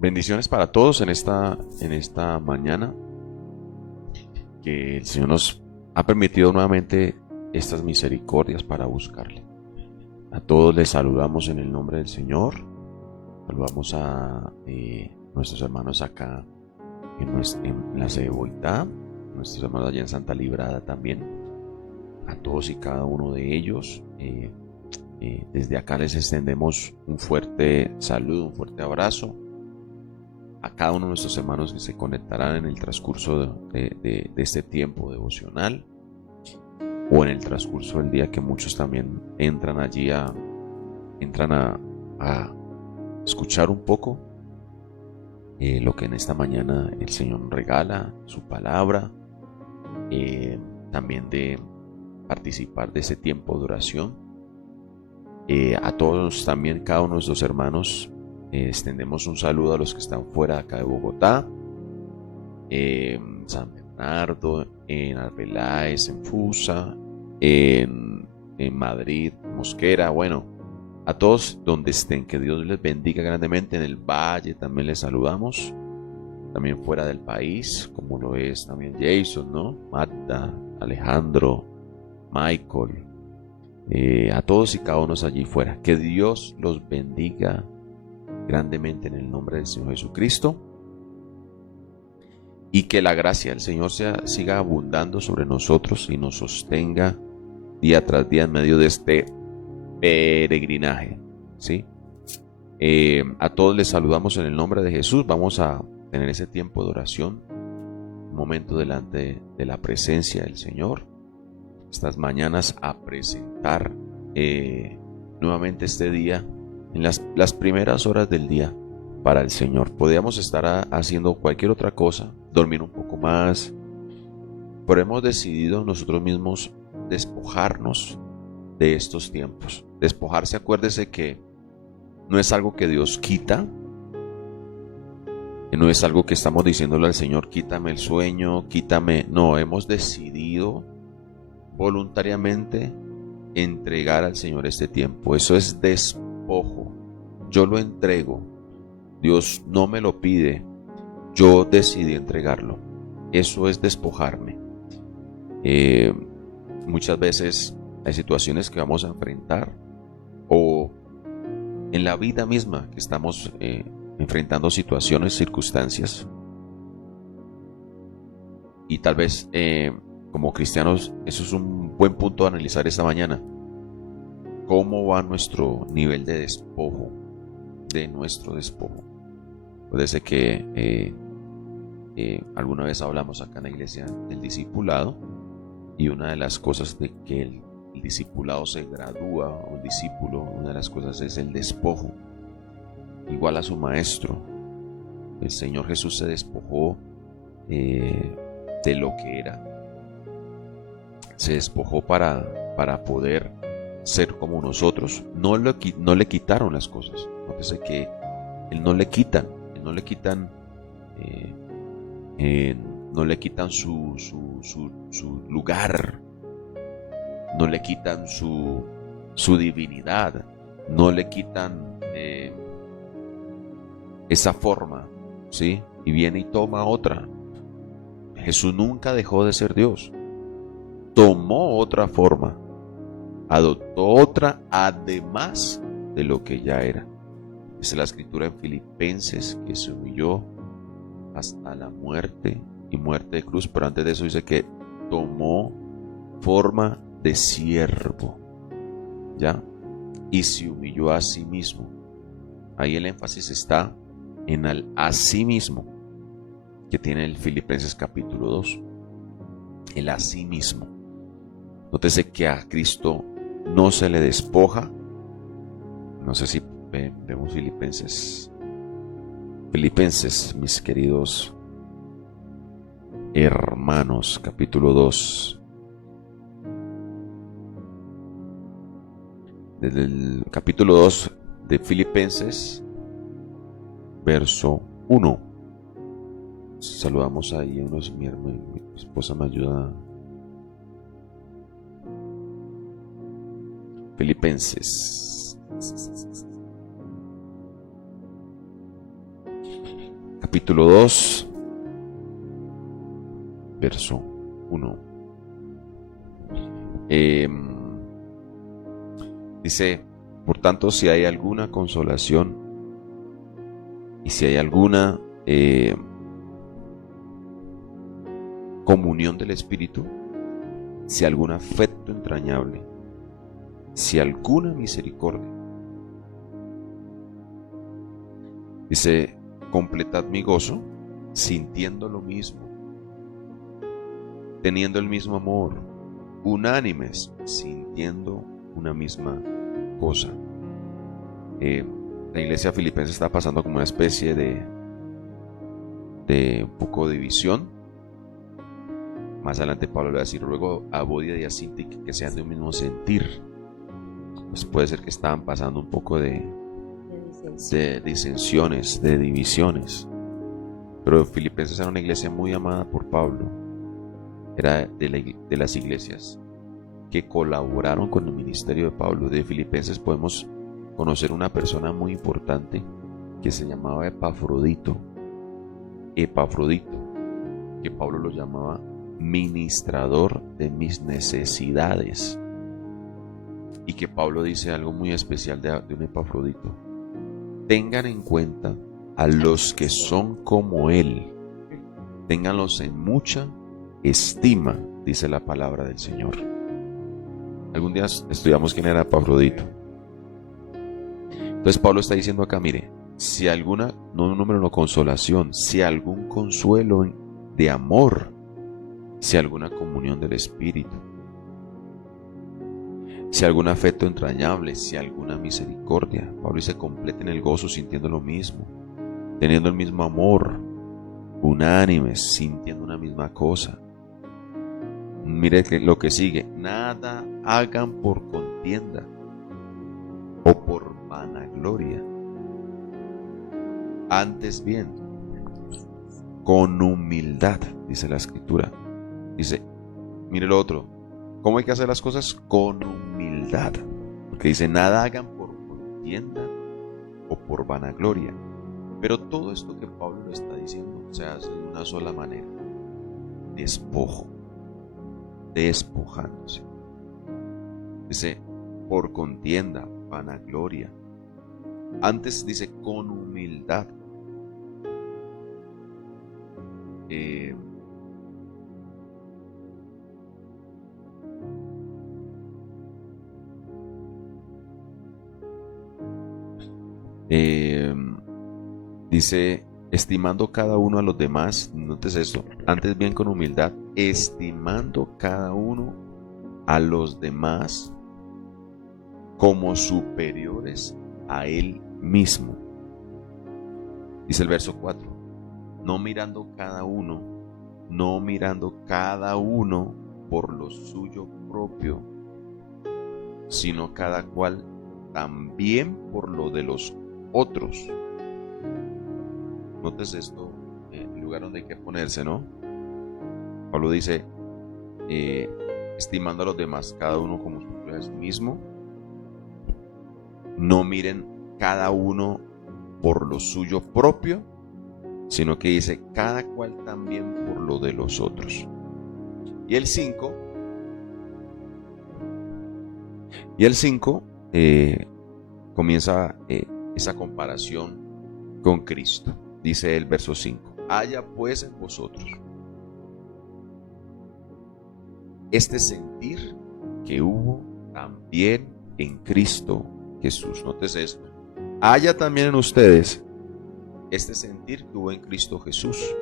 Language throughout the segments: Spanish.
Bendiciones para todos en esta mañana que el Señor nos ha permitido nuevamente estas misericordias para buscarle. A todos les saludamos en el nombre del Señor. Saludamos a nuestros hermanos acá en la sede de Boitá, nuestros hermanos allá en Santa Librada también. A todos y cada uno de ellos. Desde acá les extendemos un fuerte saludo, un fuerte abrazo a cada uno de nuestros hermanos que se conectarán en el transcurso de este tiempo devocional o en el transcurso del día, que muchos también entran allí a escuchar un poco lo que en esta mañana el Señor nos regala, su palabra, también de participar de ese tiempo de oración. A todos también, cada uno de nuestros hermanos, extendemos un saludo a los que están fuera de acá de Bogotá, en San Bernardo, en Arbeláez, en Fusa, en Madrid, Mosquera, bueno, a todos donde estén, que Dios les bendiga grandemente. En el Valle también les saludamos, también fuera del país, como lo es también Jason, ¿no? Magda, Alejandro, Michael, a todos y cada uno allí fuera. Que Dios los bendiga grandemente en el nombre del Señor Jesucristo, y que la gracia del Señor siga abundando sobre nosotros y nos sostenga día tras día en medio de este peregrinaje, ¿sí? A todos les saludamos en el nombre de Jesús. Vamos a tener ese tiempo de oración, un momento delante de la presencia del Señor, estas mañanas, a presentar nuevamente este día en las primeras horas del día para el Señor. Podríamos estar haciendo cualquier otra cosa, dormir un poco más, pero hemos decidido nosotros mismos despojarnos de estos tiempos. Despojarse, acuérdese que no es algo que Dios quita, no es algo que estamos diciéndole al Señor: quítame el sueño, quítame. No, hemos decidido voluntariamente entregar al Señor este tiempo. Eso es despojo. Yo lo entrego. Dios no me lo pide, yo decidí entregarlo. Eso es despojarme. Muchas veces hay situaciones que vamos a enfrentar, o en la vida misma que estamos enfrentando situaciones, circunstancias, y tal vez como cristianos eso es un buen punto de analizar esta mañana. ¿Cómo va nuestro nivel de despojo? De nuestro despojo. Puede ser que alguna vez hablamos acá en la iglesia del discipulado, y una de las cosas de que el discipulado se gradúa, o un discípulo, una de las cosas es el despojo. Igual a su maestro, el Señor Jesús se despojó de lo que era. Se despojó para poder ser como nosotros. No le quitaron las cosas. Nótese que Él no le quitan no le quitan su lugar, no le quitan su divinidad, no le quitan esa forma, ¿sí? Y viene y toma otra. Jesús nunca dejó de ser Dios. Tomó otra forma, adoptó otra además de lo que ya era. Es la escritura en Filipenses que se humilló hasta la muerte, y muerte de cruz, pero antes de eso dice que tomó forma de siervo, ¿ya? Y se humilló a sí mismo. Ahí el énfasis está en el a sí mismo que tiene el Filipenses capítulo 2, el a sí mismo. Nótese que a Cristo no se le despoja. No sé si vemos Filipenses, mis queridos hermanos, capítulo 2. Desde el capítulo 2 de Filipenses, verso 1. Saludamos ahí a unos, mi esposa me ayuda. Filipenses capítulo 2, verso 1. Dice, por tanto, si hay alguna consolación y si hay alguna comunión del Espíritu, si algún afecto entrañable, si alguna misericordia. Dice, completad mi gozo, sintiendo lo mismo, teniendo el mismo amor, unánimes, sintiendo una misma cosa. La iglesia filipense está pasando como una especie de un poco de división. Más adelante Pablo le va a decir, luego a Bodia y a Sintique que sean de un mismo sentir. Pues puede ser que estaban pasando un poco de disensiones, de divisiones. Pero Filipenses era una iglesia muy amada por Pablo. Era de las iglesias que colaboraron con el ministerio de Pablo. De Filipenses podemos conocer una persona muy importante que se llamaba Epafrodito, que Pablo lo llamaba ministrador de mis necesidades, y que Pablo dice algo muy especial de un Epafrodito: tengan en cuenta a los que son como él, ténganlos en mucha estima, dice la palabra del Señor. Algún día estudiamos quién era Epafrodito. Entonces Pablo está diciendo acá, mire, si alguna, no un número, no consolación, si algún consuelo de amor, si alguna comunión del Espíritu, si algún afecto entrañable, si alguna misericordia. Pablo dice, completen el gozo sintiendo lo mismo, teniendo el mismo amor, unánimes, sintiendo una misma cosa. Mire lo que sigue, nada hagan por contienda o por vanagloria, antes bien, con humildad, dice la Escritura. Dice, mire lo otro, ¿cómo hay que hacer las cosas? Con humildad. Porque dice, nada hagan por contienda o por vanagloria. Pero todo esto que Pablo lo está diciendo se hace de una sola manera: despojo, despojándose. Dice, por contienda, vanagloria. Antes dice, con humildad. Dice, estimando cada uno a los demás, notes esto, antes bien con humildad, estimando cada uno a los demás como superiores a él mismo. Dice el verso 4, no mirando cada uno por lo suyo propio, sino cada cual también por lo de los otros. Notes esto, el lugar donde hay que ponerse, ¿no? Pablo dice, estimando a los demás, cada uno como superior a sí mismo. No miren cada uno por lo suyo propio, sino que dice, cada cual también por lo de los otros. Y el 5 comienza esa comparación con Cristo. Dice el verso 5, haya pues en vosotros este sentir que hubo también en Cristo Jesús. Notes esto, haya también en ustedes este sentir que hubo en Cristo Jesús.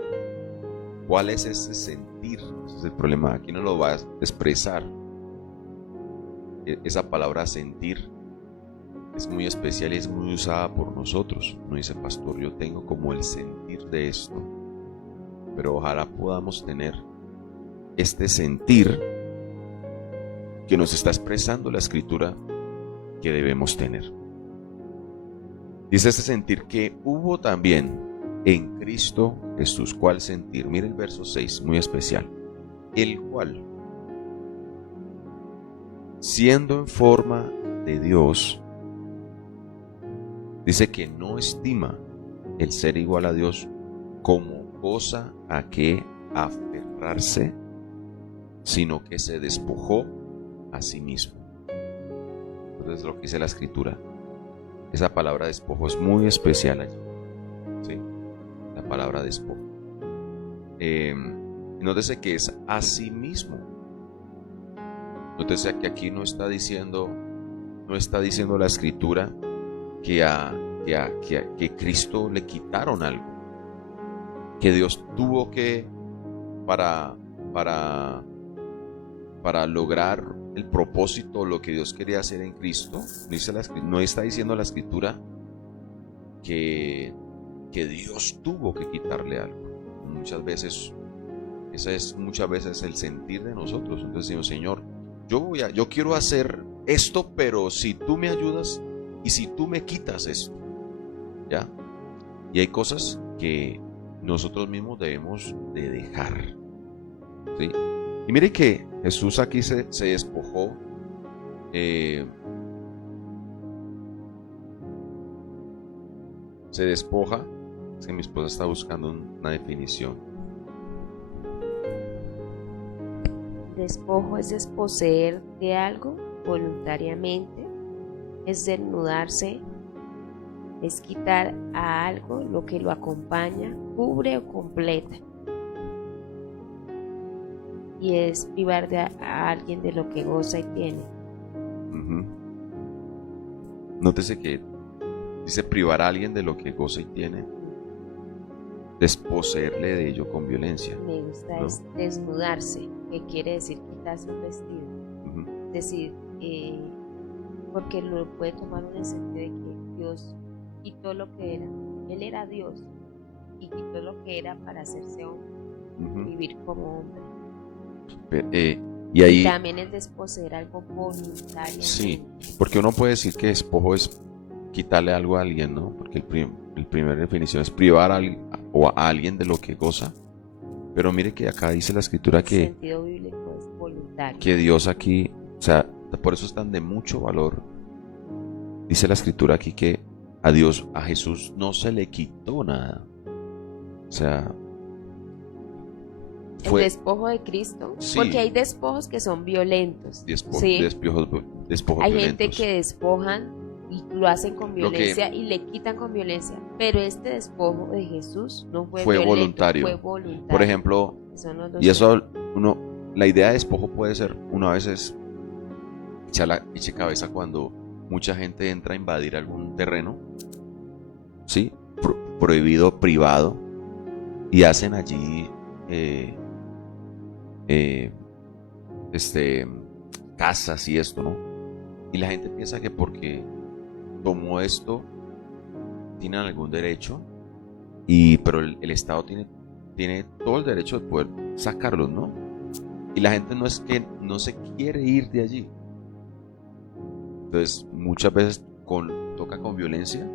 ¿Cuál es ese sentir? Ese es el problema. Aquí no lo va a expresar. Esa palabra sentir es muy especial y es muy usada por nosotros. No dice, pastor, yo tengo como el sentir de esto. Pero ojalá podamos tener este sentir que nos está expresando la Escritura que debemos tener. Dice, este sentir que hubo también en Cristo Jesús. ¿Cuál sentir? Mire el verso 6, muy especial. El cual, siendo en forma de Dios, dice que no estima el ser igual a Dios como cosa a que aferrarse, sino que se despojó a sí mismo. Entonces, lo que dice la Escritura, esa palabra despojo es muy especial allí, ¿sí? La palabra despojo. Nótese que es a sí mismo. Nótese que aquí no está diciendo la Escritura que Cristo le quitaron algo, que Dios tuvo que para lograr el propósito, lo que Dios quería hacer en Cristo. No está diciendo la Escritura que Dios tuvo que quitarle algo. Muchas veces el sentir de nosotros. Entonces decimos, Señor, yo quiero hacer esto, pero si tú me ayudas y si tú me quitas esto, ¿ya? Y hay cosas que nosotros mismos debemos de dejar, ¿sí? Y mire que Jesús aquí se despojó, se despoja. Es que mi esposa está buscando una definición. Despojo es desposeer de algo voluntariamente, es desnudarse, es quitar a algo lo que lo acompaña, cubre o completa. Y es privar a alguien de lo que goza y tiene. Nótese que dice privar a alguien de lo que goza y tiene, desposeerle de ello con violencia. Me gusta, ¿no? Es desnudarse, que quiere decir quitarse un vestido. Es decir, porque lo puede tomar en el sentido de que Dios quitó lo que era. Él era Dios y quitó lo que era para hacerse hombre, vivir como hombre. Y ahí también es desposeer algo voluntario. Sí, porque uno puede decir que despojo es quitarle algo a alguien, ¿no? Porque el primer definición es privar a alguien de lo que goza. Pero mire que acá dice la Escritura que el sentido bíblico es voluntario. Que Dios aquí, o sea, por eso están de mucho valor. Dice la Escritura aquí que a Jesús no se le quitó nada. O sea, el despojo de Cristo, sí. Porque hay despojos que son violentos, ¿sí? Despojos hay violentos. Gente que despojan y lo hacen con violencia y le quitan con violencia, pero este despojo de Jesús no fue violento, voluntario. Fue voluntario. Por ejemplo, y eso la idea de despojo puede ser, uno a veces eche cabeza cuando mucha gente entra a invadir algún terreno, ¿sí? Prohibido, privado, y hacen allí casas y esto, ¿no? Y la gente piensa que porque tomó esto tienen algún derecho, pero el Estado tiene todo el derecho de poder sacarlos, ¿no? Y la gente no es que no se quiere ir de allí. Entonces muchas veces toca con violencia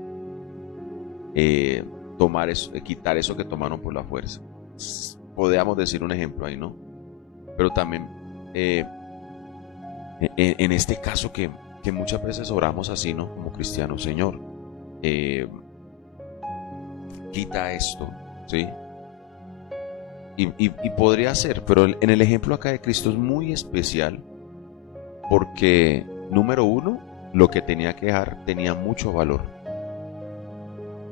quitar eso que tomaron por la fuerza. Podríamos decir un ejemplo ahí, ¿no? Pero también en este caso que muchas veces oramos así, ¿no? Como cristianos, Señor, quita esto, ¿sí? Y podría ser, pero en el ejemplo acá de Cristo es muy especial porque, número uno, lo que tenía que dejar tenía mucho valor.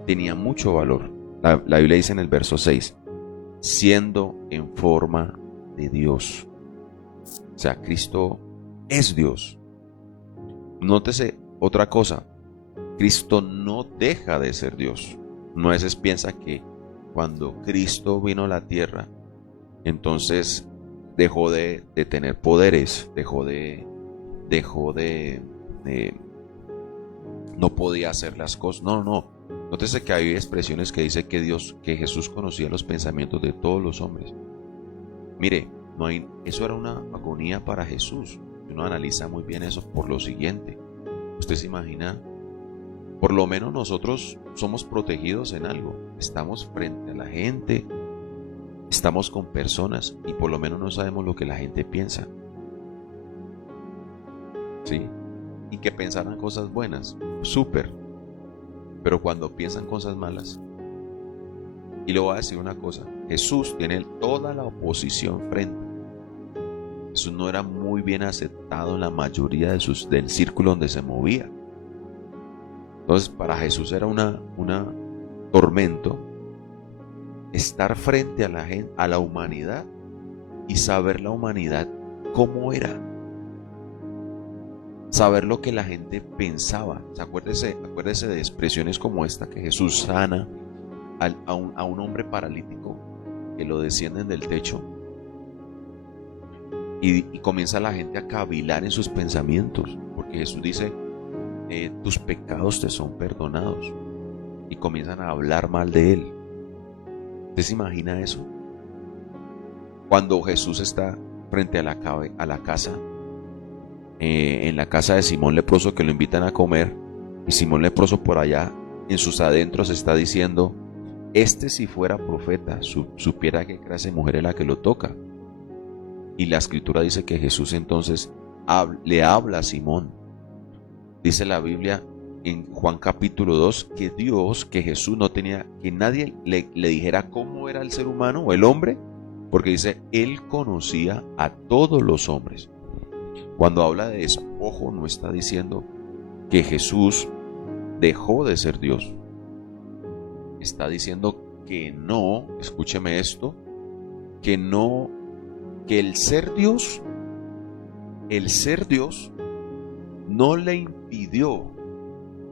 Tenía mucho valor. La Biblia dice en el verso 6, siendo en forma de Dios. O sea, Cristo es Dios. Nótese otra cosa, Cristo no deja de ser Dios. No a veces piensa que cuando Cristo vino a la tierra, entonces dejó de tener poderes, dejó de no podía hacer las cosas. No. Nótese que hay expresiones que dice que Jesús conocía los pensamientos de todos los hombres. Mire, eso era una agonía para Jesús. Uno analiza muy bien eso por lo siguiente. Usted se imagina, por lo menos nosotros somos protegidos en algo. Estamos frente a la gente, estamos con personas y por lo menos no sabemos lo que la gente piensa. ¿Sí? Y que pensaran cosas buenas, súper. Pero cuando piensan cosas malas Y le voy a decir una cosa, Jesús tiene toda la oposición frente. Jesús no era muy bien aceptado en la mayoría del círculo donde se movía. Entonces para Jesús era una tormento estar frente a la gente, a la humanidad, y saber la humanidad cómo era. Saber lo que la gente pensaba. Acuérdese de expresiones como esta que Jesús sana a un hombre paralítico que lo descienden del techo y comienza la gente a cavilar en sus pensamientos, porque Jesús dice, tus pecados te son perdonados, y comienzan a hablar mal de él. ¿Usted se imagina eso? Cuando Jesús está frente a la casa, en la casa de Simón leproso, que lo invitan a comer, y Simón leproso por allá en sus adentros está diciendo, si fuera profeta, supiera qué clase de mujer es la que lo toca. Y la escritura dice que Jesús entonces le habla a Simón. Dice la Biblia en Juan capítulo 2 que Jesús no tenía, que nadie le dijera cómo era el ser humano o el hombre, porque dice, él conocía a todos los hombres. Cuando habla de despojo, no está diciendo que Jesús dejó de ser Dios. Está diciendo que no, escúcheme esto, que el ser Dios no le impidió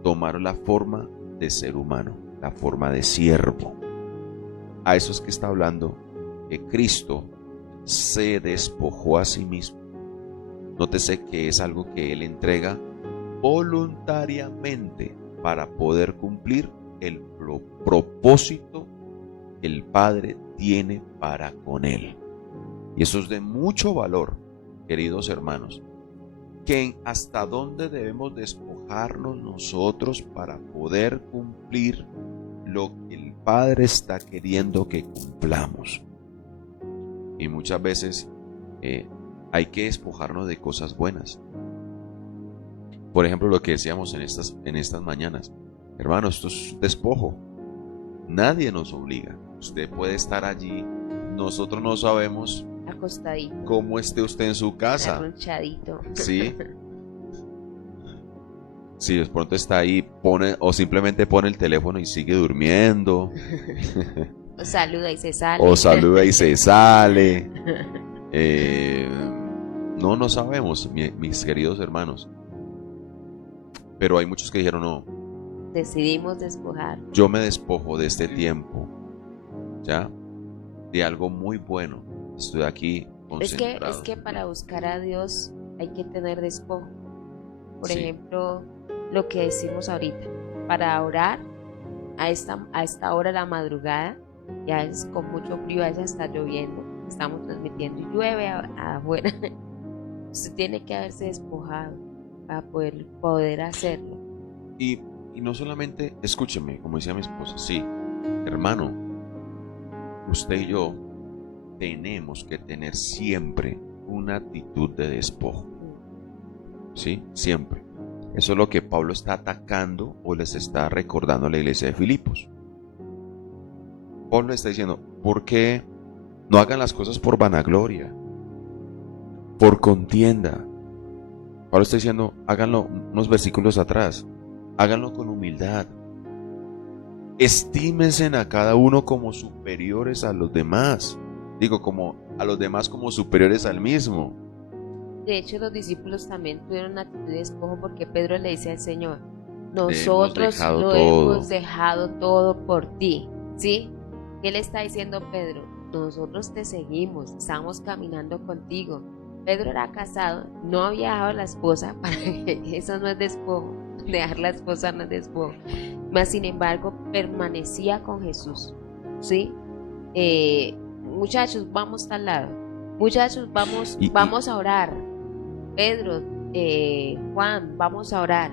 tomar la forma de ser humano, la forma de siervo. A eso es que está hablando, que Cristo se despojó a sí mismo. Nótese que es algo que Él entrega voluntariamente para poder cumplir el propósito que el Padre tiene para con Él. Y eso es de mucho valor, queridos hermanos, que hasta dónde debemos despojarnos nosotros para poder cumplir lo que el Padre está queriendo que cumplamos. Y muchas veces hay que despojarnos de cosas buenas. Por ejemplo, lo que decíamos en estas mañanas. Hermanos, esto es despojo. Nadie nos obliga. Usted puede estar allí. Nosotros no sabemos acostadito, cómo esté usted en su casa. arrunchadito. Sí. Si de pronto está ahí, o simplemente pone el teléfono y sigue durmiendo. O saluda y se sale. No sabemos, mis queridos hermanos. Pero hay muchos que dijeron, no, decidimos despojar. Yo me despojo de este tiempo, ¿ya? De algo muy bueno. Estoy aquí concentrado. Es que para buscar a Dios hay que tener despojo. Por ejemplo, lo que decimos ahorita, para orar a esta hora de la madrugada, ya es con mucho frío, ya está lloviendo, estamos transmitiendo y llueve afuera. Usted tiene que haberse despojado para poder hacerlo. Y no solamente, escúcheme, como decía mi esposa, sí, hermano, usted y yo tenemos que tener siempre una actitud de despojo. Sí, siempre. Eso es lo que Pablo está atacando o les está recordando a la iglesia de Filipos. Pablo está diciendo, ¿por qué no hagan las cosas por vanagloria, por contienda? Pablo está diciendo, háganlo unos versículos atrás, háganlo con humildad. Estímense a cada uno como superiores a los demás. Digo, como a los demás como superiores al mismo. De hecho, los discípulos también tuvieron una actitud de despojo, porque Pedro le dice al Señor, nosotros hemos dejado todo por ti. ¿Sí? ¿Qué le está diciendo Pedro? Nosotros te seguimos, estamos caminando contigo. Pedro era casado, no había dejado a la esposa, eso no es despojo, dejar la esposa no es despojo. Mas sin embargo, permanecía con Jesús. ¿Sí? Muchachos, vamos al lado. Muchachos, vamos a orar. Pedro, Juan, vamos a orar.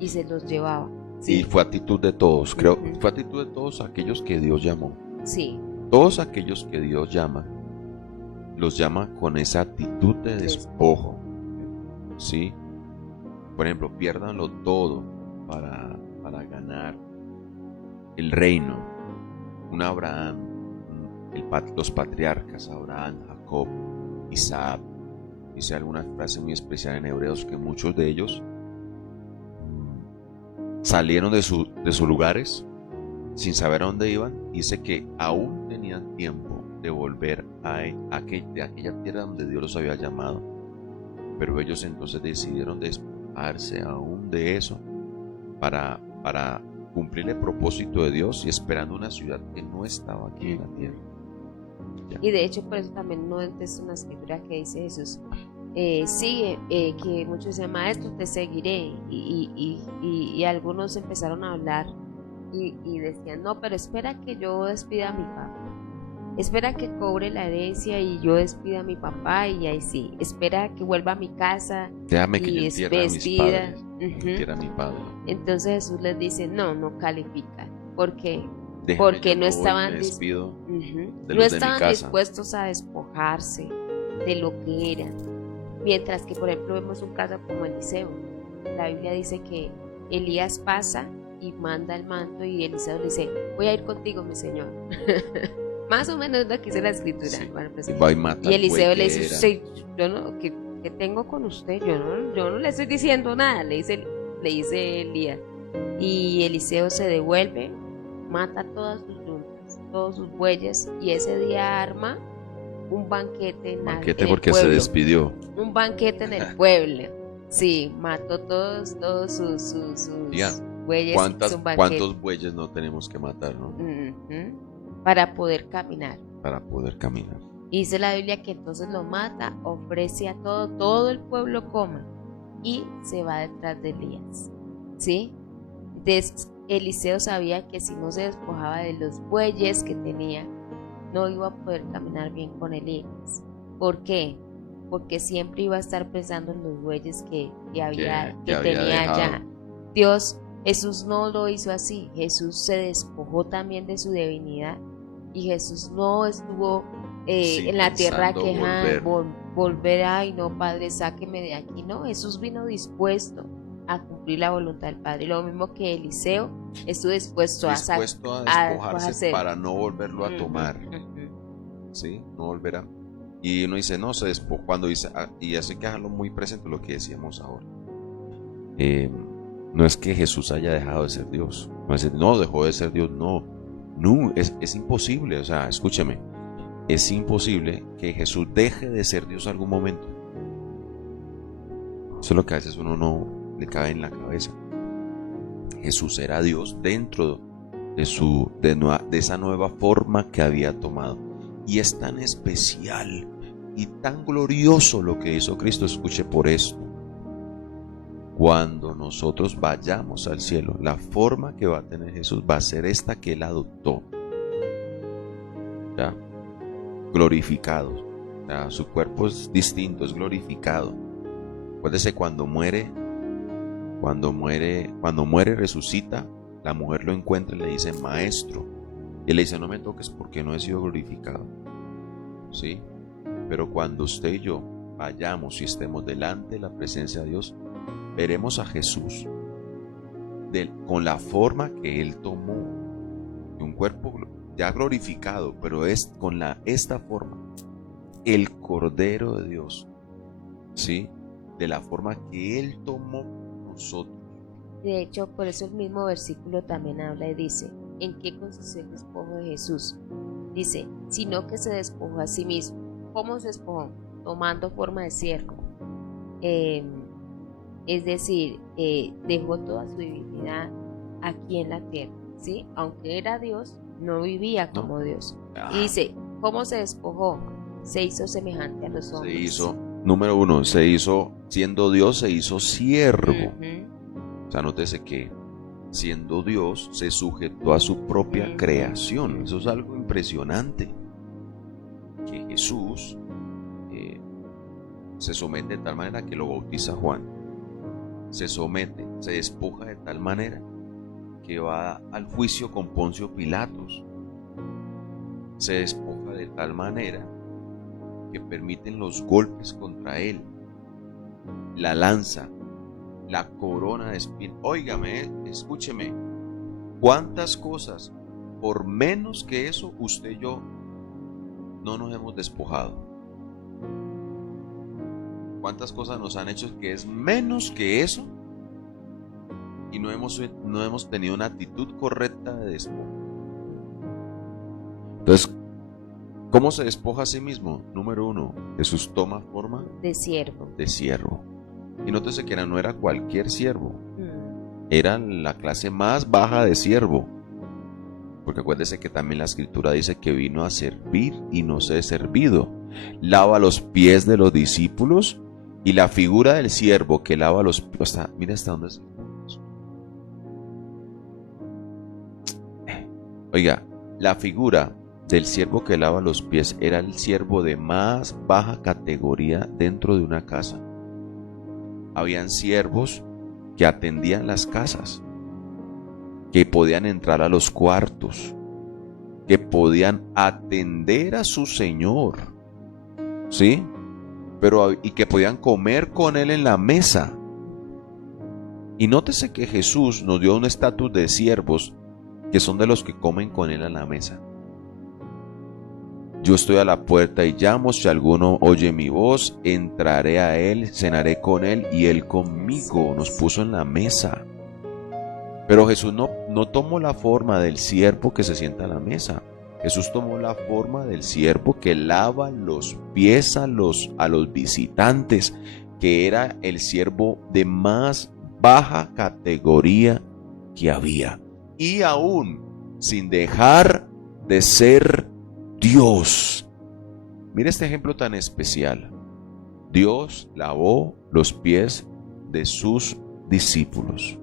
Y se los llevaba. ¿Sí? Y fue actitud de todos, creo. Fue actitud de todos aquellos que Dios llamó. Sí. Todos aquellos que Dios llama, los llama con esa actitud de despojo. ¿Sí? Por ejemplo, piérdanlo todo para ganar el reino. un Abraham, los patriarcas, Abraham, Jacob, Isaac. Dice alguna frase muy especial en Hebreos que muchos de ellos salieron de sus lugares sin saber a dónde iban. Dice que aún tenían tiempo de volver de aquella tierra donde Dios los había llamado, pero ellos entonces decidieron despojarse aún de eso para cumplir el propósito de Dios y esperando una ciudad que no estaba aquí en la tierra. Ya. Y de hecho por eso también no es una escritura que dice Jesús, sigue, que muchos decían, maestro, te seguiré, y algunos empezaron a hablar y decían, no, pero espera que yo despida a mi papá, espera que cobre la herencia y yo despida a mi papá, y ahí sí, espera que vuelva a mi casa, déjame que y yo entierre a mis padres, uh-huh. a mi padre. Entonces Jesús les dice, no califica. ¿Por qué? Déjame, porque no estaban, no estaban dispuestos a despojarse de lo que eran. Mientras que, por ejemplo, vemos un caso como Eliseo. La Biblia dice que Elías pasa y manda el manto, y Eliseo le dice, voy a ir contigo, mi señor. Más o menos es lo que dice la escritura. Sí. Bueno, pues, y Eliseo le dice, sí, yo no, ¿qué tengo con usted? Yo no le estoy diciendo nada, le dice Elías. Y Eliseo se devuelve, mata todas sus yuntas, todos sus bueyes, y ese día arma un banquete en porque el pueblo. Se despidió. Un banquete en el pueblo. Sí, mató todos sus bueyes. ¿Cuántos bueyes no tenemos que matar, no? Para poder caminar. Y dice la Biblia que entonces lo mata, ofrece a todo el pueblo coma, y se va detrás de Elías. ¿Sí? Entonces Eliseo sabía que si no se despojaba de los bueyes que tenía, no iba a poder caminar bien con Elías. ¿Por qué? Porque siempre iba a estar pensando en los bueyes que tenía allá. Jesús no lo hizo así. Jesús se despojó también de su divinidad, y Jesús no estuvo en la tierra volver, ay no, Padre, sáqueme de aquí. No, Jesús vino dispuesto a cumplir la voluntad del Padre. Lo mismo que Eliseo estuvo dispuesto a despojarse para no volverlo a tomar. Sí, no volverá. Y uno dice, no, se despojó cuando dice, y eso hay que dejarlo muy presente, lo que decíamos ahora. No es que Jesús haya dejado de ser Dios. No, dejó de ser Dios, no, es imposible. O sea, escúcheme, es imposible que Jesús deje de ser Dios algún momento. Eso es lo que a veces uno no le cabe en la cabeza. Jesús era Dios dentro de esa nueva forma que había tomado. Y es tan especial y tan glorioso lo que hizo Cristo. Escuche por esto. Cuando nosotros vayamos al cielo, la forma que va a tener Jesús va a ser esta que Él adoptó. ¿Ya? Glorificado. ¿Ya? Su cuerpo es distinto, es glorificado. Acuérdese, cuando muere, resucita, la mujer lo encuentra y le dice, maestro. Y él le dice, no me toques porque no he sido glorificado. ¿Sí? Pero cuando usted y yo vayamos y estemos delante de la presencia de Dios, veremos a Jesús con la forma que Él tomó, de un cuerpo ya glorificado, pero es con esta forma, el Cordero de Dios, ¿sí? De la forma que Él tomó nosotros. De hecho, por eso el mismo versículo también habla y dice, ¿en qué consiste el despojo de Jesús? Dice, sino que se despojó a sí mismo. ¿Cómo se despojó? Tomando forma de siervo. Es decir, dejó toda su divinidad aquí en la tierra, ¿sí? Aunque era Dios, no vivía como Dios. Y dice, ¿cómo se despojó? Se hizo semejante a los hombres. Número uno, siendo Dios, se hizo siervo. O sea, nótese que siendo Dios, se sujetó a su propia creación. Eso es algo impresionante. Que Jesús se somete de tal manera que lo bautiza Juan. Se despoja de tal manera que va al juicio con Poncio Pilatos. Se despoja de tal manera que permiten los golpes contra él, la lanza, la corona de espinas. Óigame, escúcheme, cuántas cosas por menos que eso, usted y yo no nos hemos despojado. ¿Cuántas cosas nos han hecho que es menos que eso? Y no hemos tenido una actitud correcta de despojo. Entonces, ¿cómo se despoja a sí mismo? Número 1, Jesús toma forma de siervo. De siervo. Y nótese que no era cualquier siervo. Era la clase más baja de siervo. Porque acuérdese que también la escritura dice que vino a servir y no ser servido. Lava los pies de los discípulos, y la figura del siervo que lava los pies. Mira hasta dónde es. Oiga, la figura del siervo que lava los pies era el siervo de más baja categoría dentro de una casa. Habían siervos que atendían las casas, que podían entrar a los cuartos, que podían atender a su señor, ¿sí? Y que podían comer con él en la mesa. Y nótese que Jesús nos dio un estatus de siervos que son de los que comen con él en la mesa. Yo estoy a la puerta y llamo, si alguno oye mi voz, entraré a él, cenaré con él y él conmigo. Nos puso en la mesa. Pero Jesús no tomó la forma del siervo que se sienta a la mesa. Jesús tomó la forma del siervo que lava los pies a los visitantes, que era el siervo de más baja categoría que había. Y aún sin dejar de ser Dios. Mira este ejemplo tan especial. Dios lavó los pies de sus discípulos.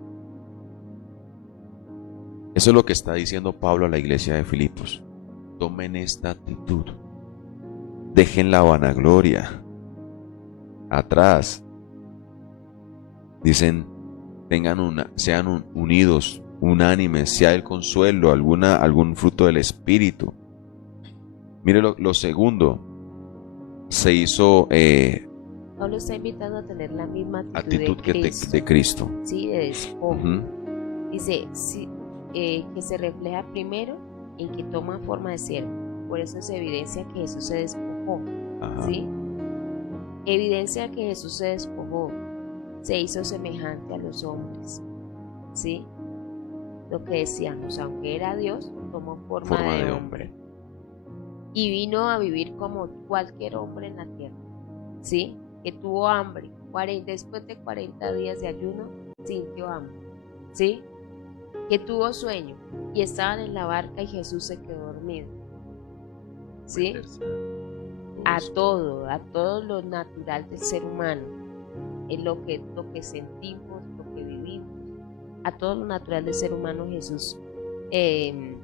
Eso es lo que está diciendo Pablo a la iglesia de Filipos. Tomen esta actitud. Dejen la vanagloria atrás. Dicen, sean unidos, unánimes, sea el consuelo, algún fruto del Espíritu. Mire lo segundo. Se hizo... Pablo está invitando a tener la misma actitud de Cristo. Sí, de despojo. Dice que se refleja primero en que toma forma de siervo. Por eso se evidencia que Jesús se despojó. ¿Sí? Evidencia que Jesús se despojó. Se hizo semejante a los hombres. ¿Sí? Lo que decíamos, aunque era Dios, tomó forma de hombre. Y vino a vivir como cualquier hombre en la tierra. ¿Sí? Que tuvo hambre. Después de 40 días de ayuno, sintió hambre. ¿Sí? Que tuvo sueño y estaban en la barca y Jesús se quedó dormido. ¿Sí? A todo lo natural del ser humano, en lo que sentimos, lo que vivimos, a todo lo natural del ser humano Jesús y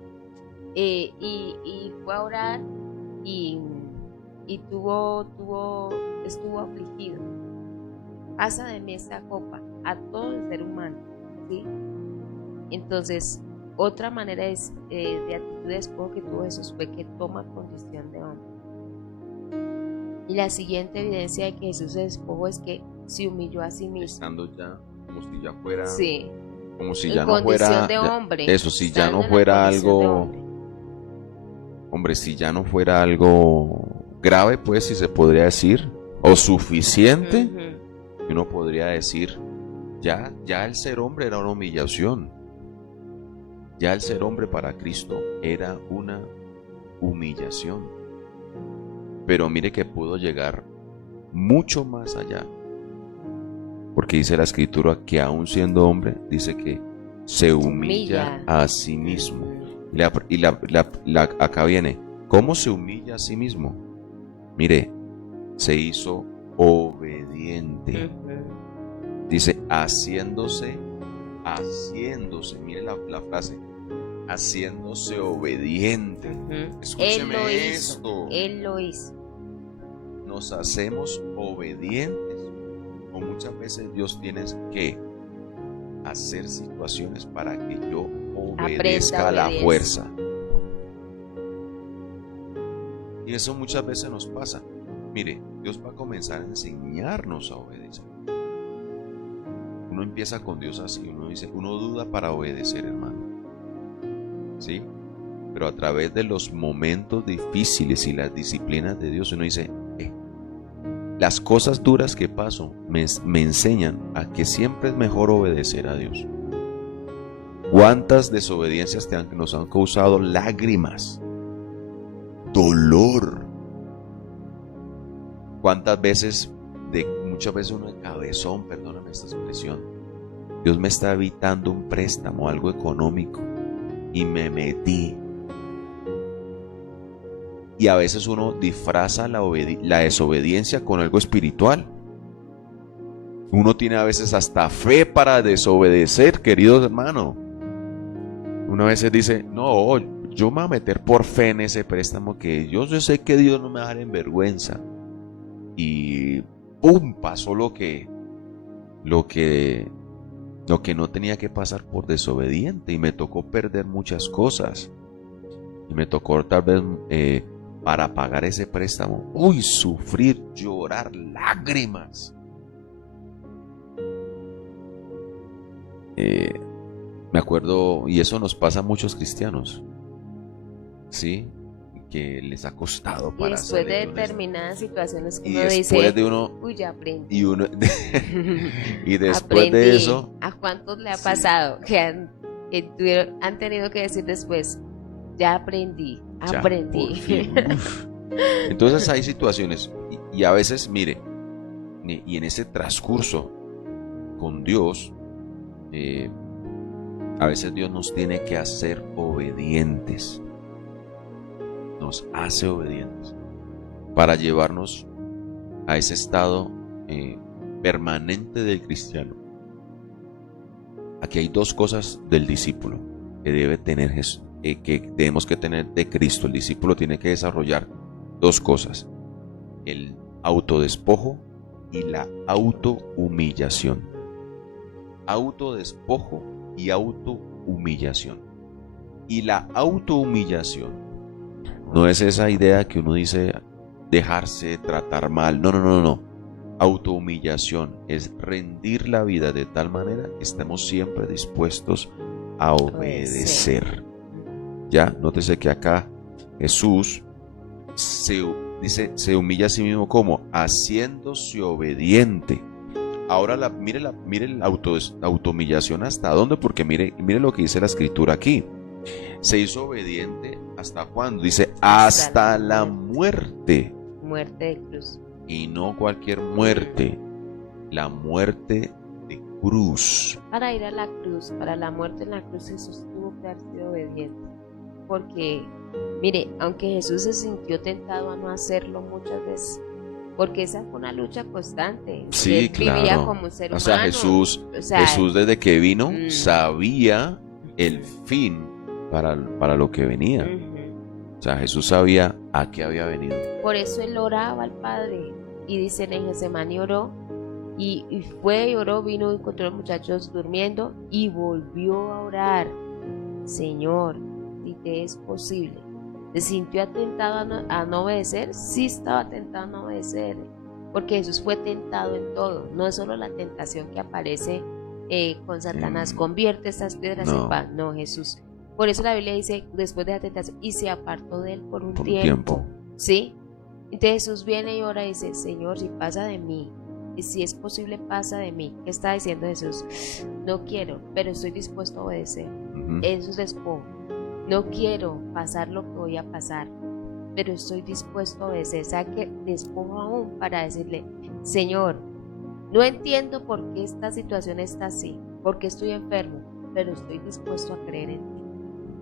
fue a orar y estuvo afligido. Pasa de mí esta copa a todo el ser humano, ¿sí? Entonces, otra manera de actitud de despojo que tuvo Jesús fue que toma condición de hombre. Y la siguiente evidencia de que Jesús se despojó es que se humilló a sí mismo. Estando ya como si ya fuera... Sí. Como si ya no fuera... de hombre. Eso, si ya no fuera algo... Hombre, si ya no fuera algo grave, pues, si se podría decir, o suficiente, uno podría decir, ya el ser hombre era una humillación. Ya el ser hombre para Cristo era una humillación. Pero mire que pudo llegar mucho más allá. Porque dice la escritura que aún siendo hombre, dice que se humilla a sí mismo. Acá viene, ¿cómo se humilla a sí mismo? Mire, se hizo obediente. Dice, haciéndose, mire la frase, haciéndose obediente. Escúcheme esto. Él lo hizo. Nos hacemos obedientes, o muchas veces Dios tiene que hacer situaciones para que yo obedezca a la fuerza. Y eso muchas veces nos pasa. Mire, Dios va a comenzar a enseñarnos a obedecer. Uno empieza con Dios así, uno duda para obedecer, hermano. ¿Sí? pero a través de los momentos difíciles y las disciplinas de Dios, uno dice, las cosas duras que paso me enseñan a que siempre es mejor obedecer a Dios. ¿Cuántas desobediencias nos han causado lágrimas, dolor? ¿Cuántas veces, muchas veces uno de cabezón, perdóname esta expresión, Dios me está evitando un préstamo, algo económico, y me metí? Y a veces uno disfraza la desobediencia con algo espiritual. Uno tiene a veces hasta fe para desobedecer, queridos hermanos. Uno a veces dice, no, yo me voy a meter por fe en ese préstamo, que yo sé que Dios no me va a dar en vergüenza. Y ¡pum! Pasó lo que no tenía que pasar por desobediente, y me tocó perder muchas cosas. Y me tocó tal vez para pagar ese préstamo, sufrir, llorar, lágrimas. Me acuerdo, y eso nos pasa a muchos cristianos, ¿sí? Que les ha costado para y después de salir determinadas situaciones que y uno después dice, de uno, ya aprendí. Y después aprendí. de eso, ¿A cuántos le ha pasado que han tenido que decir después, ya aprendí? por fin, entonces hay situaciones, y a veces, mire, y en ese transcurso con Dios, a veces Dios nos tiene que hacer obedientes, nos hace obedientes para llevarnos a ese estado permanente del cristiano. Aquí hay dos cosas del discípulo que debe tener Jesús, que tenemos que tener de Cristo. El discípulo tiene que desarrollar dos cosas: el autodespojo y la autohumillación. Autodespojo y autohumillación. Y la autohumillación no es esa idea que uno dice dejarse tratar mal. No. Autohumillación es rendir la vida de tal manera que estemos siempre dispuestos a obedecer. Ya, nótese que acá Jesús se humilla a sí mismo, como haciéndose obediente. Ahora mire la autohumillación hasta dónde, porque mire lo que dice la escritura aquí. Se hizo obediente ¿hasta cuándo? Dice hasta la muerte. Muerte de cruz. Y no cualquier muerte, la muerte de cruz. Para ir a la cruz, para la muerte en la cruz, Jesús tuvo que haber sido obediente. Porque, mire, aunque Jesús se sintió tentado a no hacerlo muchas veces, porque esa fue una lucha constante. Sí, él claro. Vivía como un ser humano. Jesús desde que vino sabía el fin para lo que venía. O sea, Jesús sabía a qué había venido. Por eso él oraba al Padre. Y dice, en Getsemaní oró. Y fue y oró, vino y encontró a los muchachos durmiendo. Y volvió a orar. Señor, si te es posible. ¿Se sintió atentado a no obedecer? Sí, estaba tentado a no obedecer. Porque Jesús fue tentado en todo. No es solo la tentación que aparece con Satanás. Convierte estas piedras en pan. No, Jesús. Por eso la Biblia dice, después de la tentación, y se apartó de él por un tiempo. ¿Sí? Entonces Jesús viene y ora y dice, Señor, si pasa de mí, y si es posible, pasa de mí. ¿Qué está diciendo Jesús? No quiero, pero estoy dispuesto a obedecer. Eso es despojo. No quiero pasar lo que voy a pasar, pero estoy dispuesto a obedecer. ¿Sabe qué? Despojo aún para decirle, Señor, no entiendo por qué esta situación está así, porque estoy enfermo, pero estoy dispuesto a creer en ti.